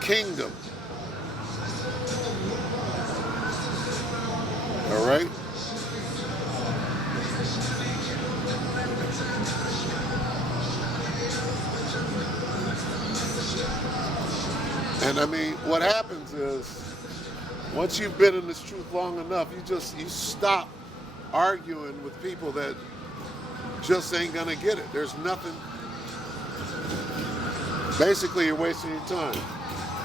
kingdom. All right? And I mean, what happens is, once you've been in this truth long enough, you stop arguing with people that just ain't gonna get it. There's nothing. Basically, you're wasting your time.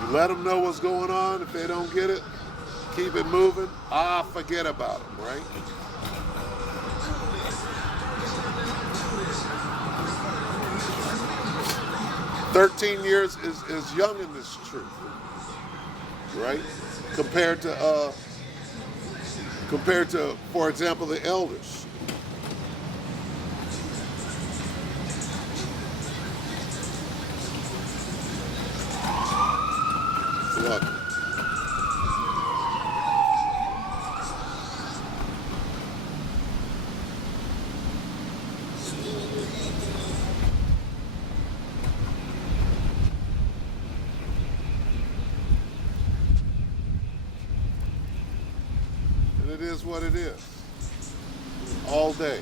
You let them know what's going on. If they don't get it, keep it moving. Forget about them, right? "13 years is young in this truth, right? Compared to, for example, the elders. Look. And it is what it is. All day.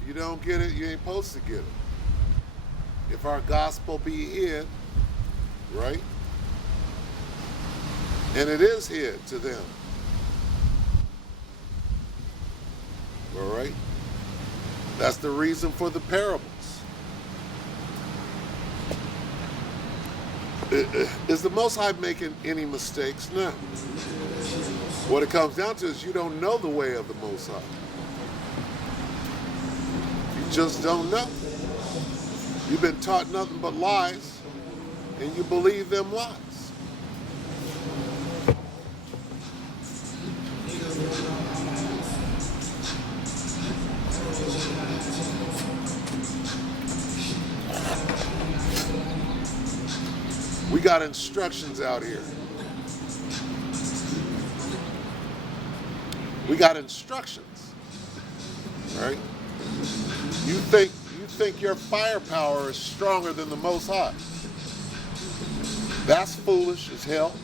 If you don't get it, you ain't supposed to get it. If our gospel be hid, right? And it is hid to them. All right? That's the reason for the parables. Is the Most High making any mistakes? No. What it comes down to is you don't know the way of the Most High. You just don't know. You've been taught nothing but lies, and you believe them lies. We got instructions out here. We got instructions, right? You think your firepower is stronger than the Most High. That's foolish as hell.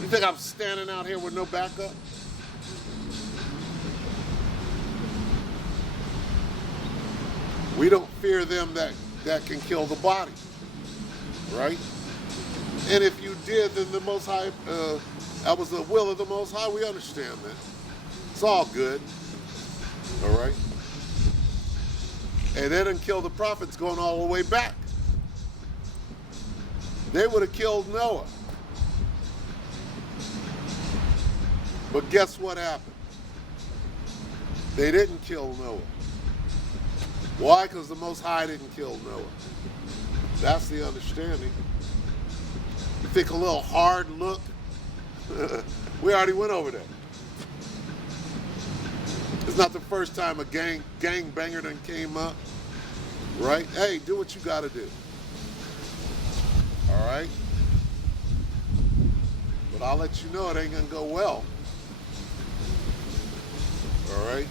You think I'm standing out here with no backup? We don't fear them that can kill the body, right? And if you did, then the Most High, that was the will of the Most High. We understand that. It's all good, all right? And they didn't kill the prophets going all the way back. They would have killed Noah. But guess what happened? They didn't kill Noah. Why? Because the Most High didn't kill Noah. That's the understanding. You think a little hard look? We already went over that. It's not the first time a gangbanger done came up, right? Hey, do what you got to do. All right? But I'll let you know it ain't going to go well. All right?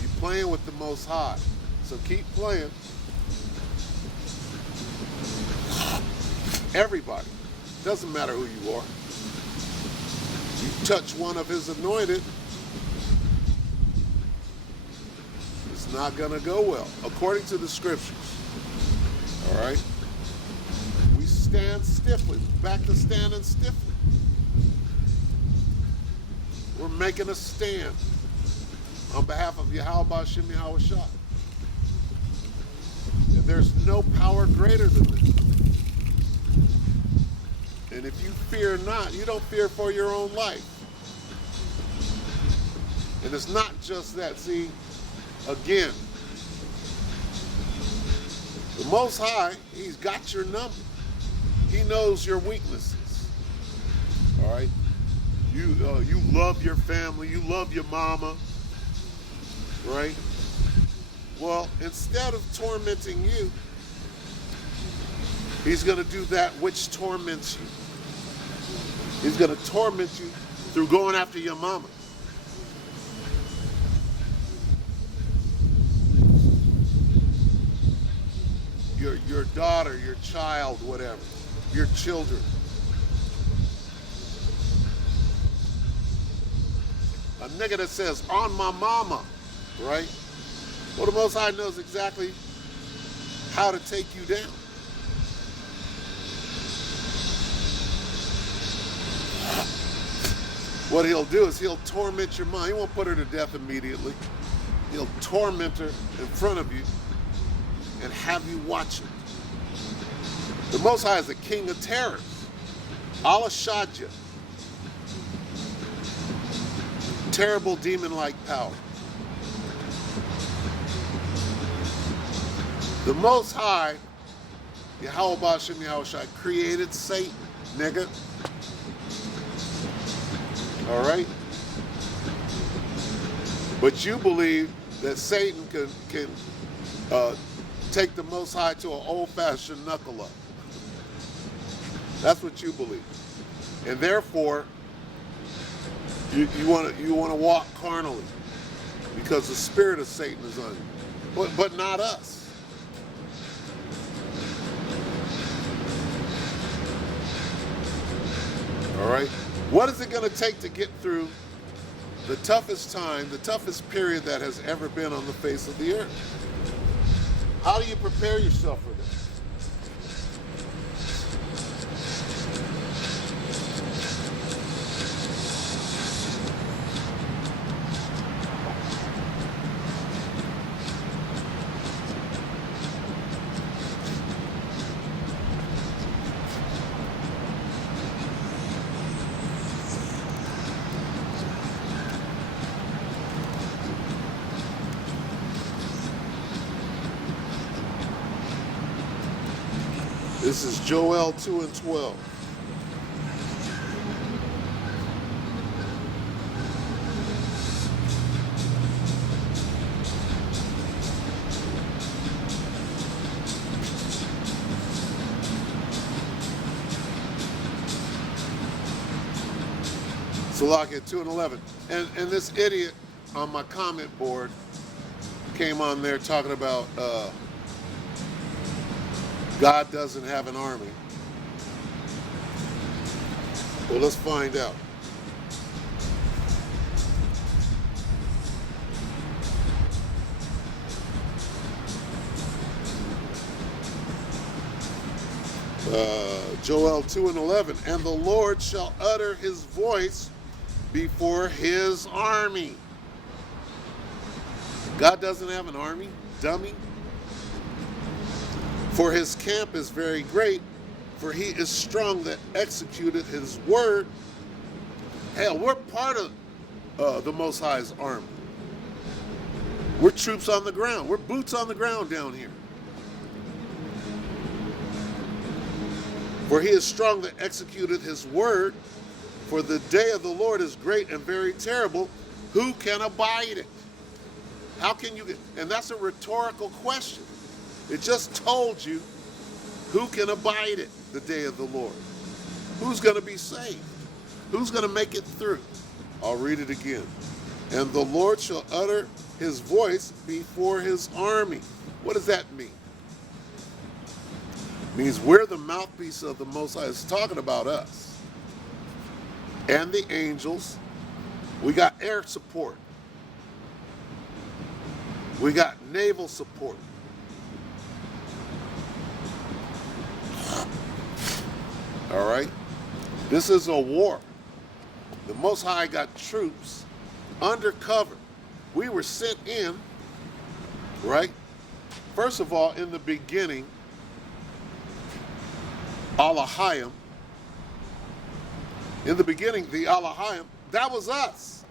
You're playing with the Most High. So keep playing. Everybody. Doesn't matter who you are. You touch one of his anointed, it's not going to go well, according to the scriptures. All right? We stand stiffly. Back to standing stiffly. We're making a stand on behalf of Yahweh Hashem Yahweh Shah. And there's no power greater than this. And if you fear not, you don't fear for your own life. And it's not just that. See, again, the Most High, he's got your number. He knows your weaknesses. All right? You love your family. You love your mama. Right? Well, instead of tormenting you, he's going to do that which torments you. He's going to torment you through going after your mama. Your daughter, your child, whatever. Your children. A nigga that says, on my mama, right? Well, the Most High knows exactly how to take you down. What he'll do is he'll torment your mind. He won't put her to death immediately. He'll torment her in front of you and have you watch it. The Most High is the king of terrors. Allah Shadja. Terrible demon-like power. The Most High, Yahweh Bashem Yahushua, created Satan, nigga. All right? But you believe that Satan can take the Most High to an old-fashioned knuckle-up. That's what you believe. And therefore, you want to walk carnally because the spirit of Satan is on you. But not us. All right? What is it going to take to get through the toughest time, the toughest period that has ever been on the face of the earth? How do you prepare yourself for this? This is Joel 2 and 12. Salakia 2 and 11. And this idiot on my comment board came on there talking about God doesn't have an army. Well, let's find out. Joel 2 and 11. And the Lord shall utter his voice before his army. God doesn't have an army, dummy. For his camp is very great, for he is strong that executed his word. Hell, we're part of the Most High's army. We're troops on the ground. We're boots on the ground down here. For he is strong that executed his word. For the day of the Lord is great and very terrible. Who can abide it? How can you get? And that's a rhetorical question. It just told you who can abide it, the day of the Lord. Who's going to be saved? Who's going to make it through? I'll read it again. And the Lord shall utter his voice before his army. What does that mean? It means we're the mouthpiece of the Most High. It's talking about us. And the angels. We got air support. We got naval support. All right? This is a war. The Most High got troops undercover. We were sent in, right? First of all, in the beginning, Elohim. In the beginning, the Elohim, that was us.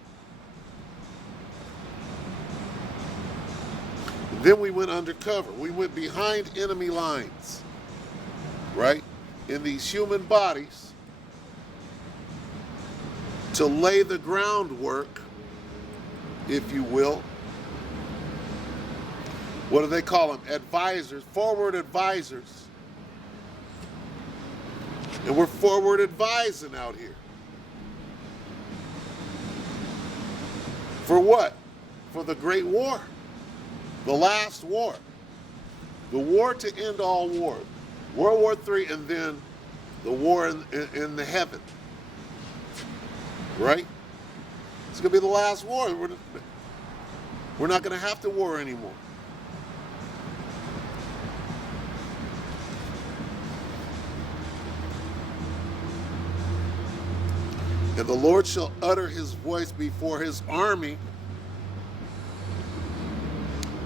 Then we went undercover. We went behind enemy lines, right? In these human bodies to lay the groundwork, if you will. What do they call them? Advisors, forward advisors. And we're forward advising out here. For what? For the great war. The last war. The war to end all war. World War III, and then the war in the heaven. Right? It's going to be the last war. We're not going to have to war anymore. And the Lord shall utter his voice before his army.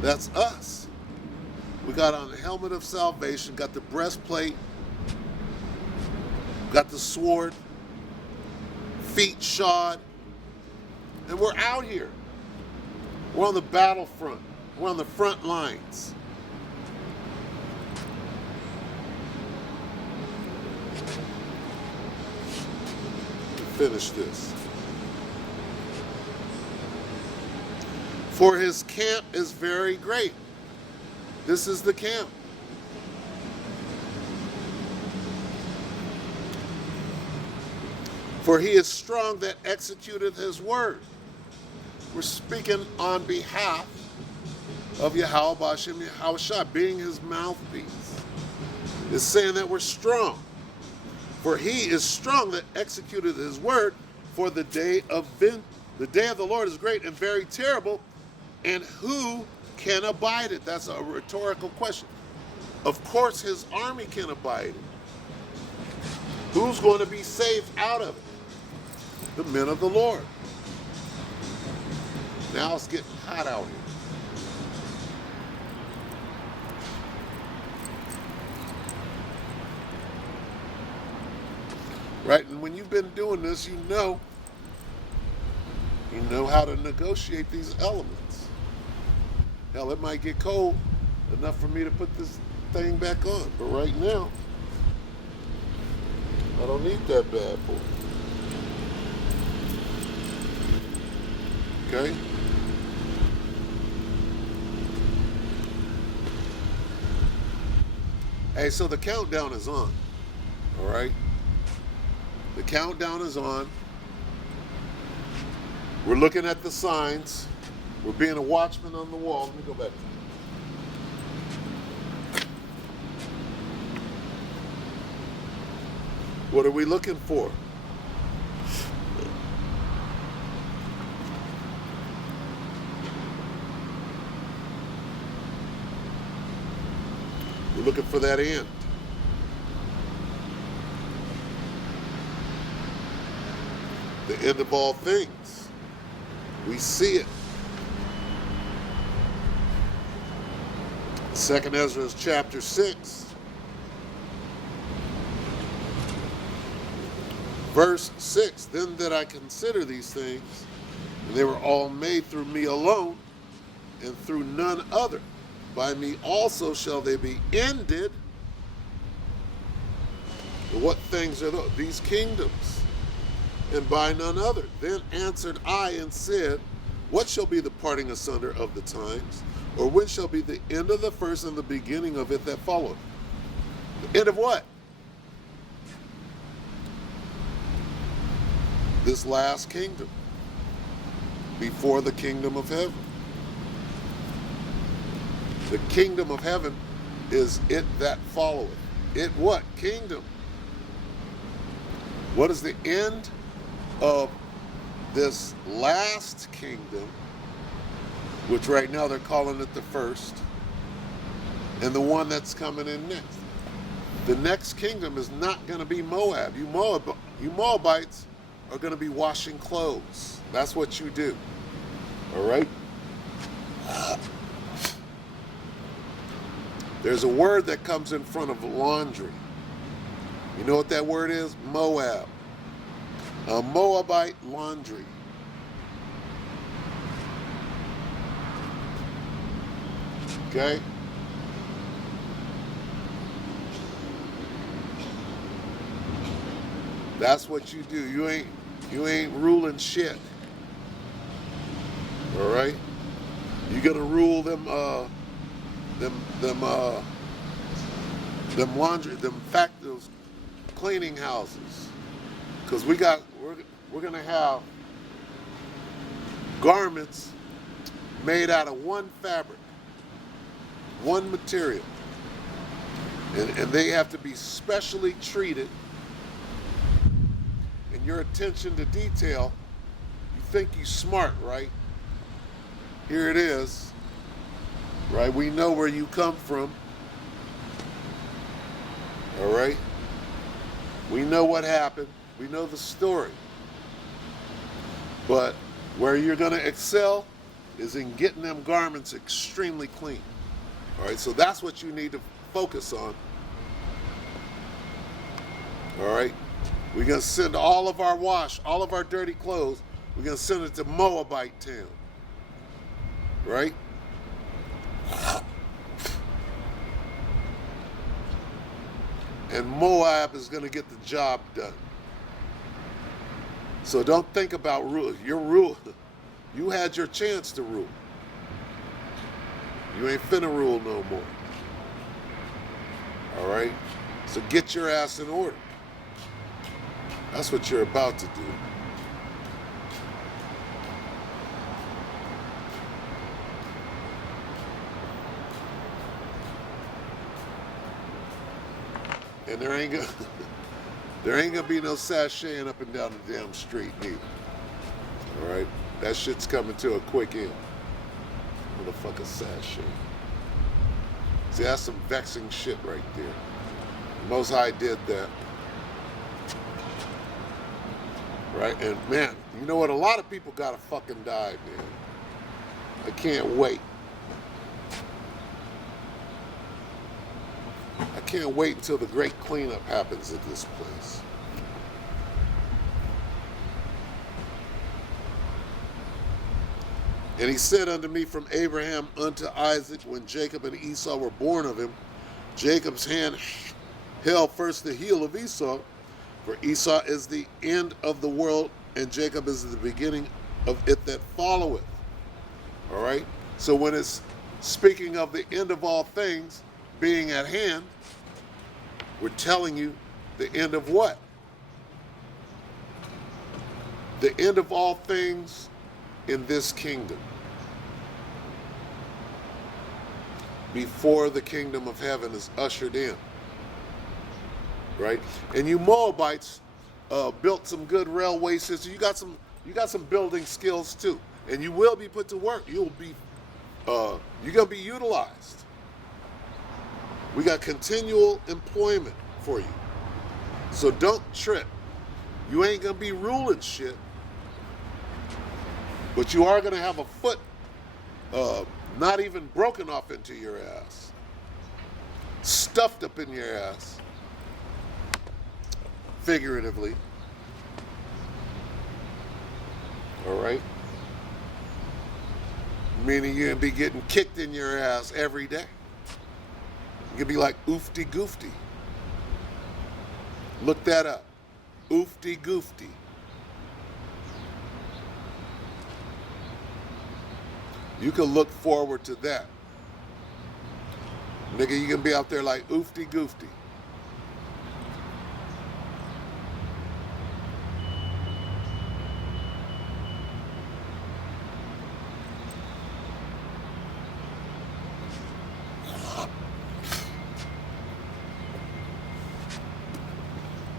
That's us. We got on the helmet of salvation, got the breastplate, got the sword, feet shod, and we're out here. We're on the battlefront. We're on the front lines. Finish this. For his camp is very great. This is the camp. For he is strong that executeth his word. We're speaking on behalf of Yahweh Bashem Yahushua, being his mouthpiece. It's saying that we're strong. For he is strong that executeth his word, for the day of the Lord is great and very terrible, and who can abide it? That's a rhetorical question. Of course his army can abide it. Who's going to be saved out of it? The men of the Lord. Now it's getting hot out here. Right? And when you've been doing this, you know how to negotiate these elements. Hell, it might get cold enough for me to put this thing back on. But right now, I don't need that bad boy. Okay? Hey, so the countdown is on. All right? The countdown is on. We're looking at the signs. We're being a watchman on the wall. Let me go back. What are we looking for? We're looking for that end. The end of all things. We see it. 2nd Ezra chapter 6. Verse 6, then did I consider these things, and they were all made through me alone, and through none other. By me also shall they be ended. And what things are those? These kingdoms, and by none other. Then answered I and said, what shall be the parting asunder of the times? Or when shall be the end of the first and the beginning of it that followeth? The end of what? This last kingdom, before the kingdom of heaven. The kingdom of heaven is it that followeth. It what? Kingdom. What is the end of this last kingdom, which right now they're calling it the first, and the one that's coming in next? The next kingdom is not going to be Moab. You Moabites are going to be washing clothes. That's what you do. All right? There's a word that comes in front of laundry. You know what that word is? Moab. A Moabite laundry. Okay? That's what you do. You ain't ruling shit. All right? You gonna rule them laundry, those cleaning houses, because we're gonna have garments made out of one fabric, one material, and they have to be specially treated. And your attention to detail, you think you smart, right? Here it is. Right, we know where you come from. All right, we know what happened. We know the story. But where you're going to excel is in getting them garments extremely clean. All right, so that's what you need to focus on. All right, we're going to send all of our wash, all of our dirty clothes, we're going to send it to Moabite town. Right? And Moab is going to get the job done. So don't think about rule. Your rule, you had your chance to rule. You ain't finna rule no more. All right? So get your ass in order. That's what you're about to do. And there ain't gonna be no sashaying up and down the damn street neither. All right, that shit's coming to a quick end. Motherfucker sashay. See, that's some vexing shit right there. The Most High did that. Right, and man, you know what? A lot of people gotta fucking die, man. I can't wait. I can't wait until the great cleanup happens at this place. And he said unto me, from Abraham unto Isaac, when Jacob and Esau were born of him, Jacob's hand held first the heel of Esau, for Esau is the end of the world, and Jacob is the beginning of it that followeth. All right? So when it's speaking of the end of all things being at hand, we're telling you the end of what? The end of all things in this kingdom. Before the kingdom of heaven is ushered in. Right? And you Moabites built some good railway systems. You got some building skills too. And you will be put to work. You're gonna be utilized. We got continual employment for you. So don't trip. You ain't gonna be ruling shit. But you are gonna have a foot not even broken off into your ass. Stuffed up in your ass. Figuratively. All right? Meaning you're gonna be getting kicked in your ass every day. You can be like oofty goofty. Look that up. Oofty goofty. You can look forward to that. Nigga, you can be out there like oofty goofty.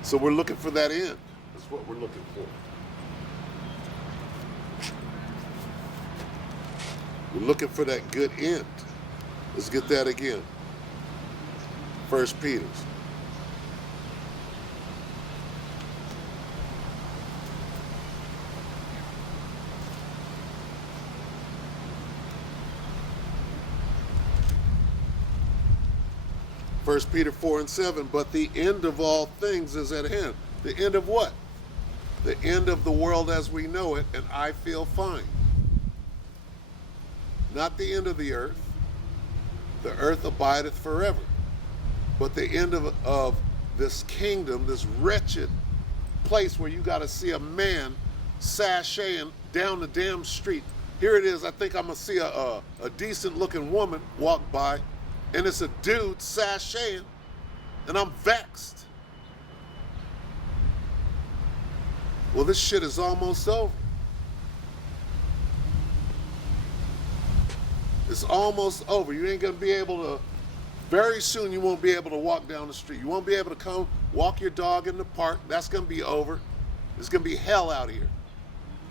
So we're looking for that end. That's what we're looking for. We're looking for that good end. Let's get that again. 1 Peter. First Peter 4:7, but the end of all things is at hand. The end of what? The end of the world as we know it, and I feel fine. Not the end of the earth. The earth abideth forever. But the end of this kingdom, this wretched place where you got to see a man sashaying down the damn street. Here it is. I think I'm going to see a decent looking woman walk by, and it's a dude sashaying, and I'm vexed. Well, this shit is almost over. It's almost over. You ain't going to be able to, very soon you won't be able to walk down the street. You won't be able to come walk your dog in the park. That's going to be over. It's going to be hell out here.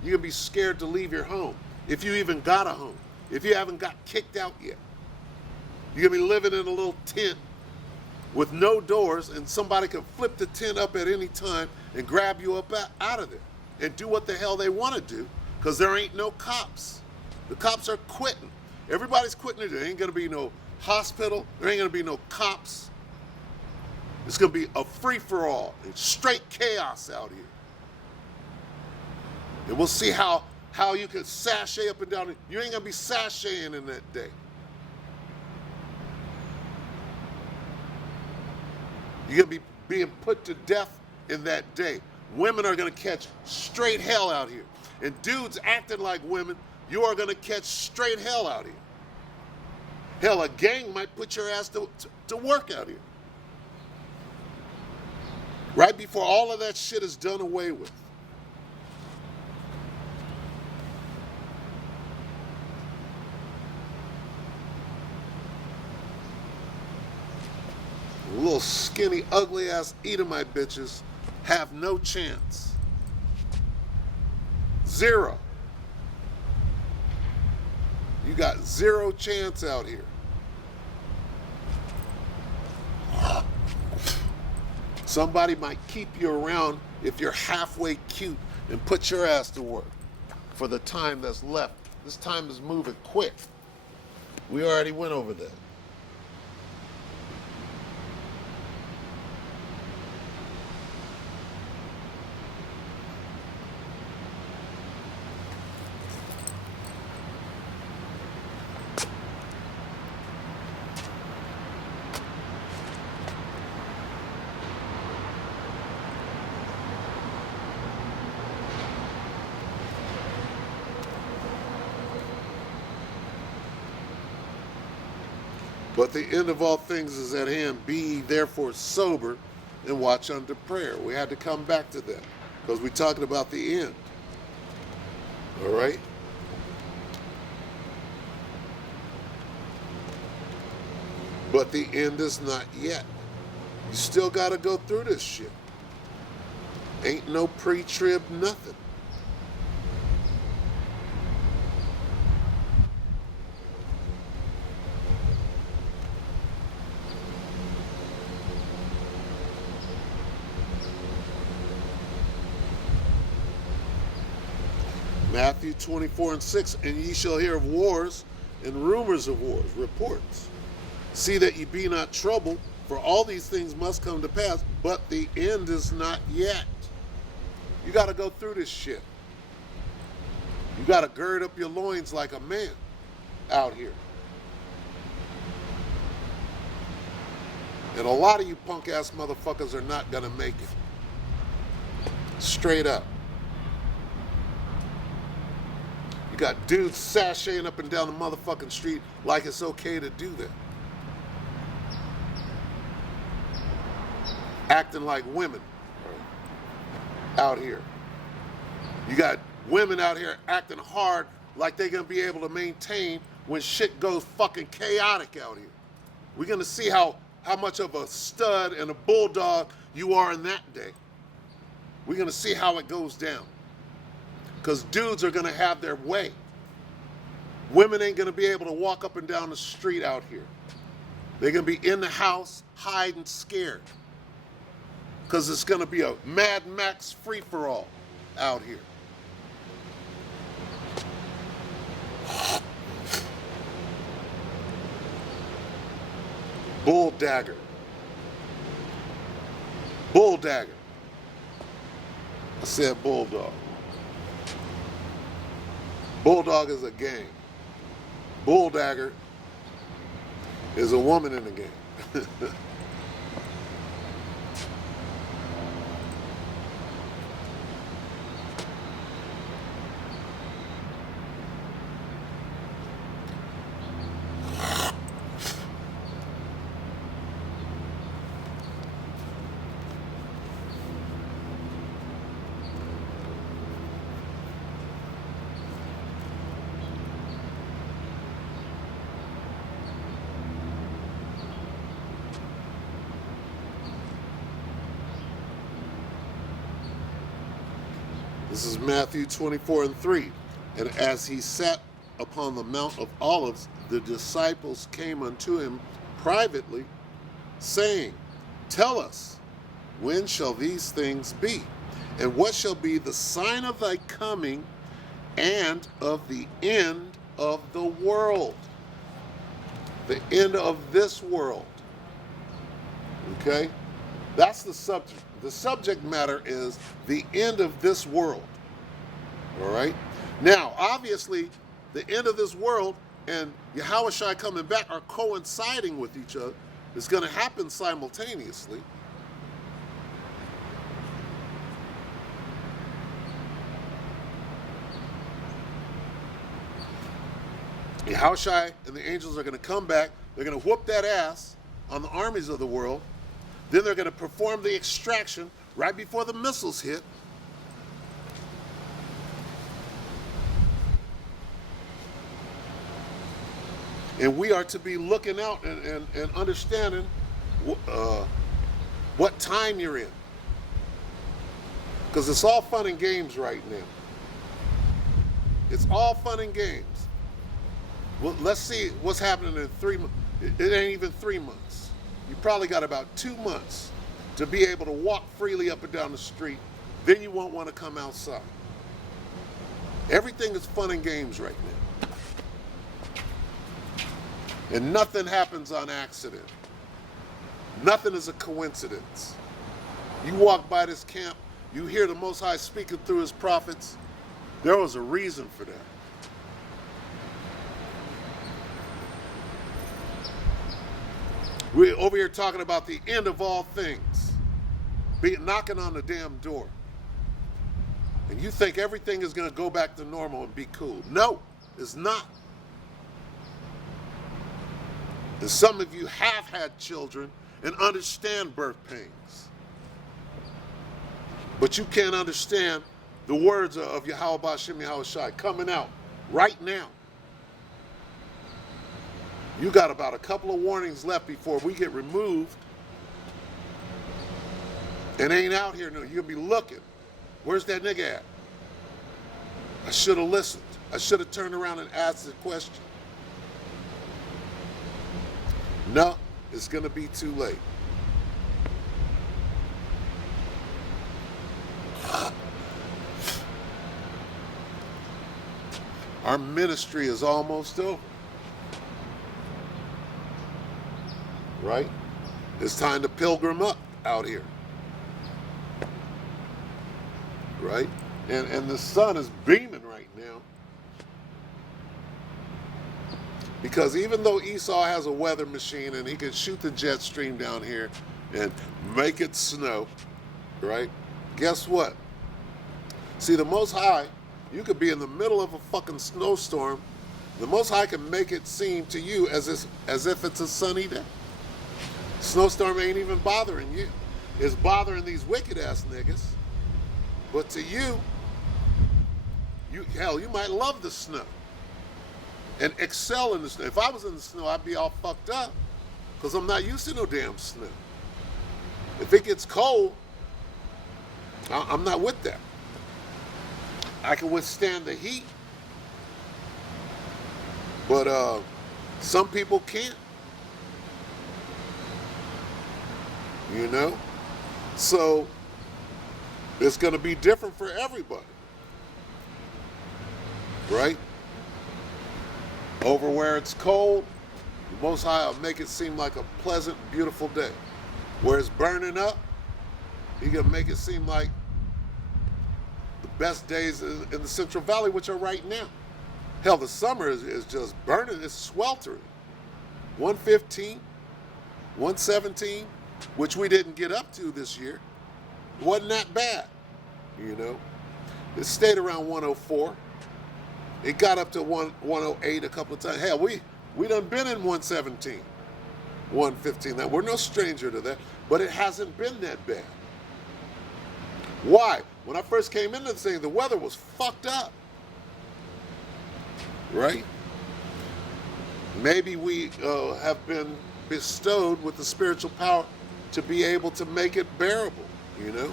You're going to be scared to leave your home. If you even got a home. If you haven't got kicked out yet. You're going to be living in a little tent with no doors, and somebody can flip the tent up at any time and grab you up out of there and do what the hell they want to do because there ain't no cops. The cops are quitting. Everybody's quitting. There ain't going to be no hospital. There ain't going to be no cops. It's going to be a free-for-all and straight chaos out here. And we'll see how you can sashay up and down. You ain't going to be sashaying in that day. You're going to be being put to death in that day. Women are going to catch straight hell out here. And dudes acting like women, you are going to catch straight hell out here. Hell, a gang might put your ass to work out here. Right before all of that shit is done away with. Little skinny, ugly ass Edomite bitches have no chance. Zero. You got zero chance out here. Somebody might keep you around if you're halfway cute and put your ass to work for the time that's left. This time is moving quick. We already went over that. But the end of all things is at hand. Be ye therefore sober and watch unto prayer. We had to come back to that because we're talking about the end. All right? But the end is not yet. You still got to go through this shit. Ain't no pre-trib nothing. Matthew 24:6, and ye shall hear of wars and rumors of wars, reports. See that ye be not troubled, for all these things must come to pass, but the end is not yet. You got to go through this shit. You got to gird up your loins like a man out here. And a lot of you punk ass motherfuckers are not going to make it. Straight up. You got dudes sashaying up and down the motherfucking street like it's okay to do that. Acting like women out here. You got women out here acting hard like they're going to be able to maintain when shit goes fucking chaotic out here. We're going to see how much of a stud and a bulldog you are in that day. We're going to see how it goes down. Because dudes are going to have their way. Women ain't going to be able to walk up and down the street out here. They're going to be in the house, hiding, scared. Because it's going to be a Mad Max free-for-all out here. Bull dagger. Bull dagger. I said bulldog. Bulldog is a gang. Bull dagger is a woman in the gang. This is Matthew 24:3. And as he sat upon the Mount of Olives, the disciples came unto him privately, saying, Tell us, when shall these things be? And what shall be the sign of thy coming and of the end of the world. The end of this world. Okay? That's the subject. The subject matter is the end of this world. All right? Now, obviously, the end of this world and Yahushua coming back are coinciding with each other. It's going to happen simultaneously. Yahushua and the angels are going to come back. They're going to whoop that ass on the armies of the world. Then they're going to perform the extraction right before the missiles hit. And we are to be looking out and understanding what time you're in. Because it's all fun and games right now. It's all fun and games. Well, let's see what's happening in 3 months. It ain't even 3 months. You probably got about 2 months to be able to walk freely up and down the street. Then you won't want to come outside. Everything is fun and games right now. And nothing happens on accident. Nothing is a coincidence. You walk by this camp, you hear the Most High speaking through his prophets. There was a reason for that. We're over here talking about the end of all things. Knocking on the damn door. And you think everything is going to go back to normal and be cool. No, it's not. And some of you have had children and understand birth pains. But you can't understand the words of Yahweh B'Shem Yahushai coming out right now. You got about a couple of warnings left before we get removed and ain't out here. No, you'll be looking. Where's that nigga at? I should have listened. I should have turned around and asked the question. No, it's going to be too late. Our ministry is almost over. Right? It's time to pilgrim up out here. Right? And the sun is beaming right now. Because even though Esau has a weather machine and he can shoot the jet stream down here and make it snow, right? Guess what? See, the Most High, you could be in the middle of a fucking snowstorm. The Most High can make it seem to you as if it's a sunny day. Snowstorm ain't even bothering you. It's bothering these wicked ass niggas. But to you, hell, you might love the snow and excel in the snow. If I was in the snow, I'd be all fucked up because I'm not used to no damn snow. If it gets cold, I'm not with that. I can withstand the heat, but some people can't. You know? So it's going to be different for everybody. Right? Over where it's cold, the Most High will make it seem like a pleasant, beautiful day. Where it's burning up, He can make it seem like the best days in the Central Valley, which are right now. Hell, the summer is just burning. It's sweltering. 115, 117, which we didn't get up to this year. Wasn't that bad, you know. It stayed around 104. It got up to 108 a couple of times. Hell, we done been in 117, 115. Now, we're no stranger to that, but it hasn't been that bad. Why? When I first came into this thing, the weather was fucked up. Right? Maybe we have been bestowed with the spiritual power to be able to make it bearable, you know?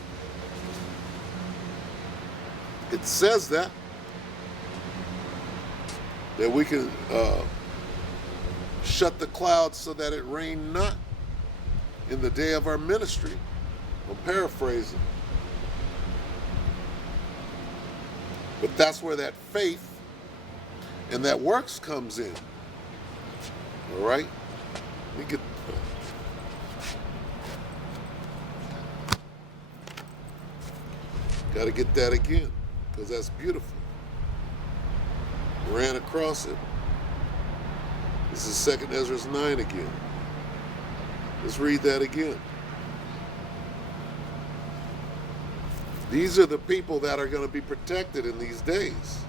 It says that we can shut the clouds so that it rain not in the day of our ministry. I'm paraphrasing. But that's where that faith and that works comes in. All right? Let me get... Got to get that again, because that's beautiful. Ran across it. This is 2 Ezra 9 again. Let's read that again. These are the people that are going to be protected in these days.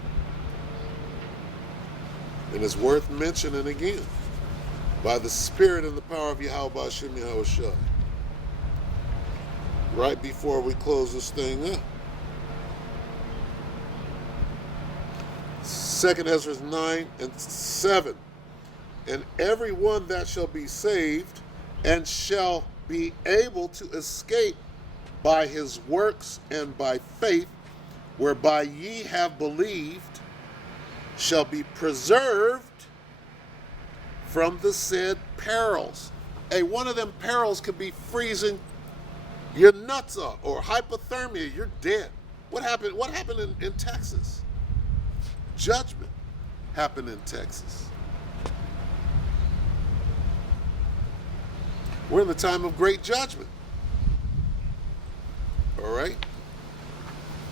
And it's worth mentioning again. By the Spirit and the power of Yahweh B'Shem Yahushua. Right before we close this thing up. 2 Ezra 9 and 7. And everyone that shall be saved and shall be able to escape by his works and by faith, whereby ye have believed, shall be preserved from the said perils. Hey, one of them perils could be freezing your nuts up, or hypothermia, you're dead. What happened? What happened in Texas? Judgment happened in Texas. We're in the time of great judgment. All right?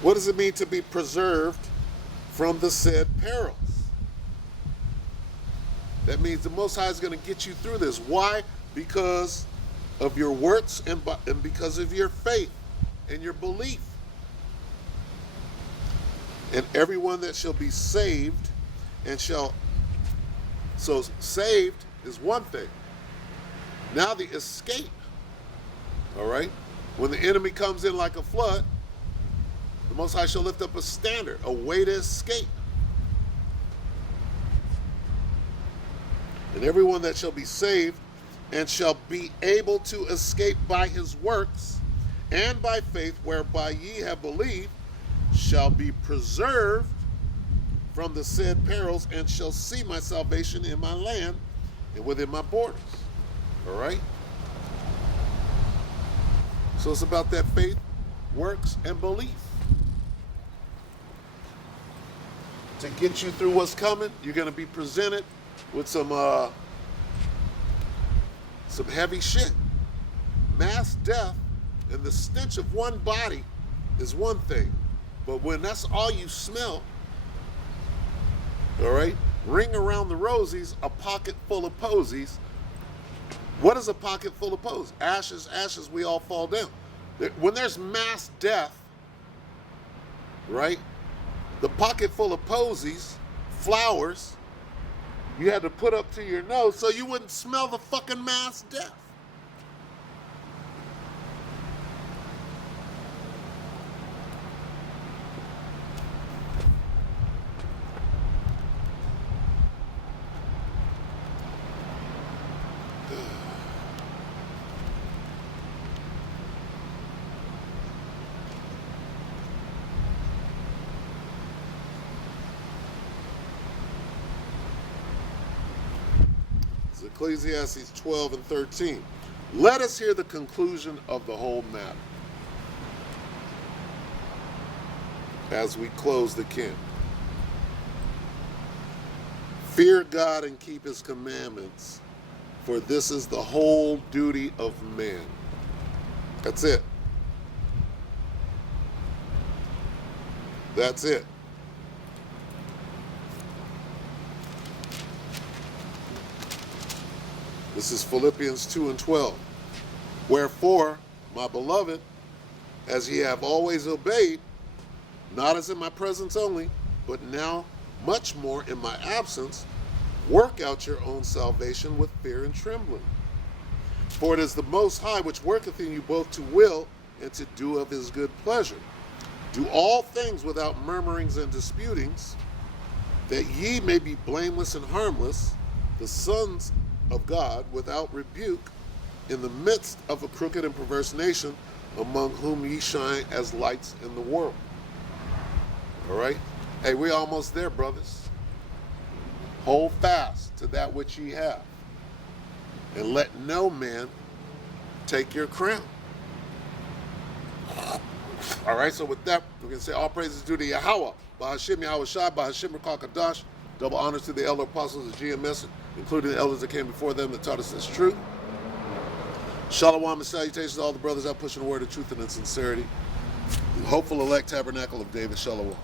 What does it mean to be preserved from the said perils? That means the Most High is going to get you through this. Why? Because of your works and because of your faith and your belief. And everyone that shall be saved and shall... So saved is one thing. Now the escape. All right? When the enemy comes in like a flood, the Most High shall lift up a standard, a way to escape. And everyone that shall be saved and shall be able to escape by his works and by faith whereby ye have believed shall be preserved from the said perils and shall see my salvation in my land and within my borders. All right? So it's about that faith, works, and belief. To get you through what's coming, you're going to be presented with some heavy shit. Mass death and the stench of one body is one thing. But when that's all you smell, all right, ring around the rosies, a pocket full of posies. What is a pocket full of posies? Ashes, ashes, we all fall down. When there's mass death, right, the pocket full of posies, flowers, you had to put up to your nose so you wouldn't smell the fucking mass death. Ecclesiastes 12 and 13. Let us hear the conclusion of the whole matter as we close the camp. Fear God and keep his commandments, for this is the whole duty of man. That's it. That's it. This is Philippians 2 and 12. Wherefore, my beloved, as ye have always obeyed, not as in my presence only, but now much more in my absence, work out your own salvation with fear and trembling. For it is the Most High which worketh in you both to will and to do of his good pleasure. Do all things without murmurings and disputings, that ye may be blameless and harmless, the sons of God, without rebuke, in the midst of a crooked and perverse nation, among whom ye shine as lights in the world. All right? Hey, we're almost there, brothers. Hold fast to that which ye have, and let no man take your crown. All right, so with that, we're going to say all praises due to Yahweh, Bahashim Yahweh Shai, Bahashim Rakal Kadash. Double honors to the elder apostles of GMS, including the elders that came before them that taught us this truth. Shalom and salutations to all the brothers out pushing the word of truth and in sincerity. The hopeful elect tabernacle of David. Shalom.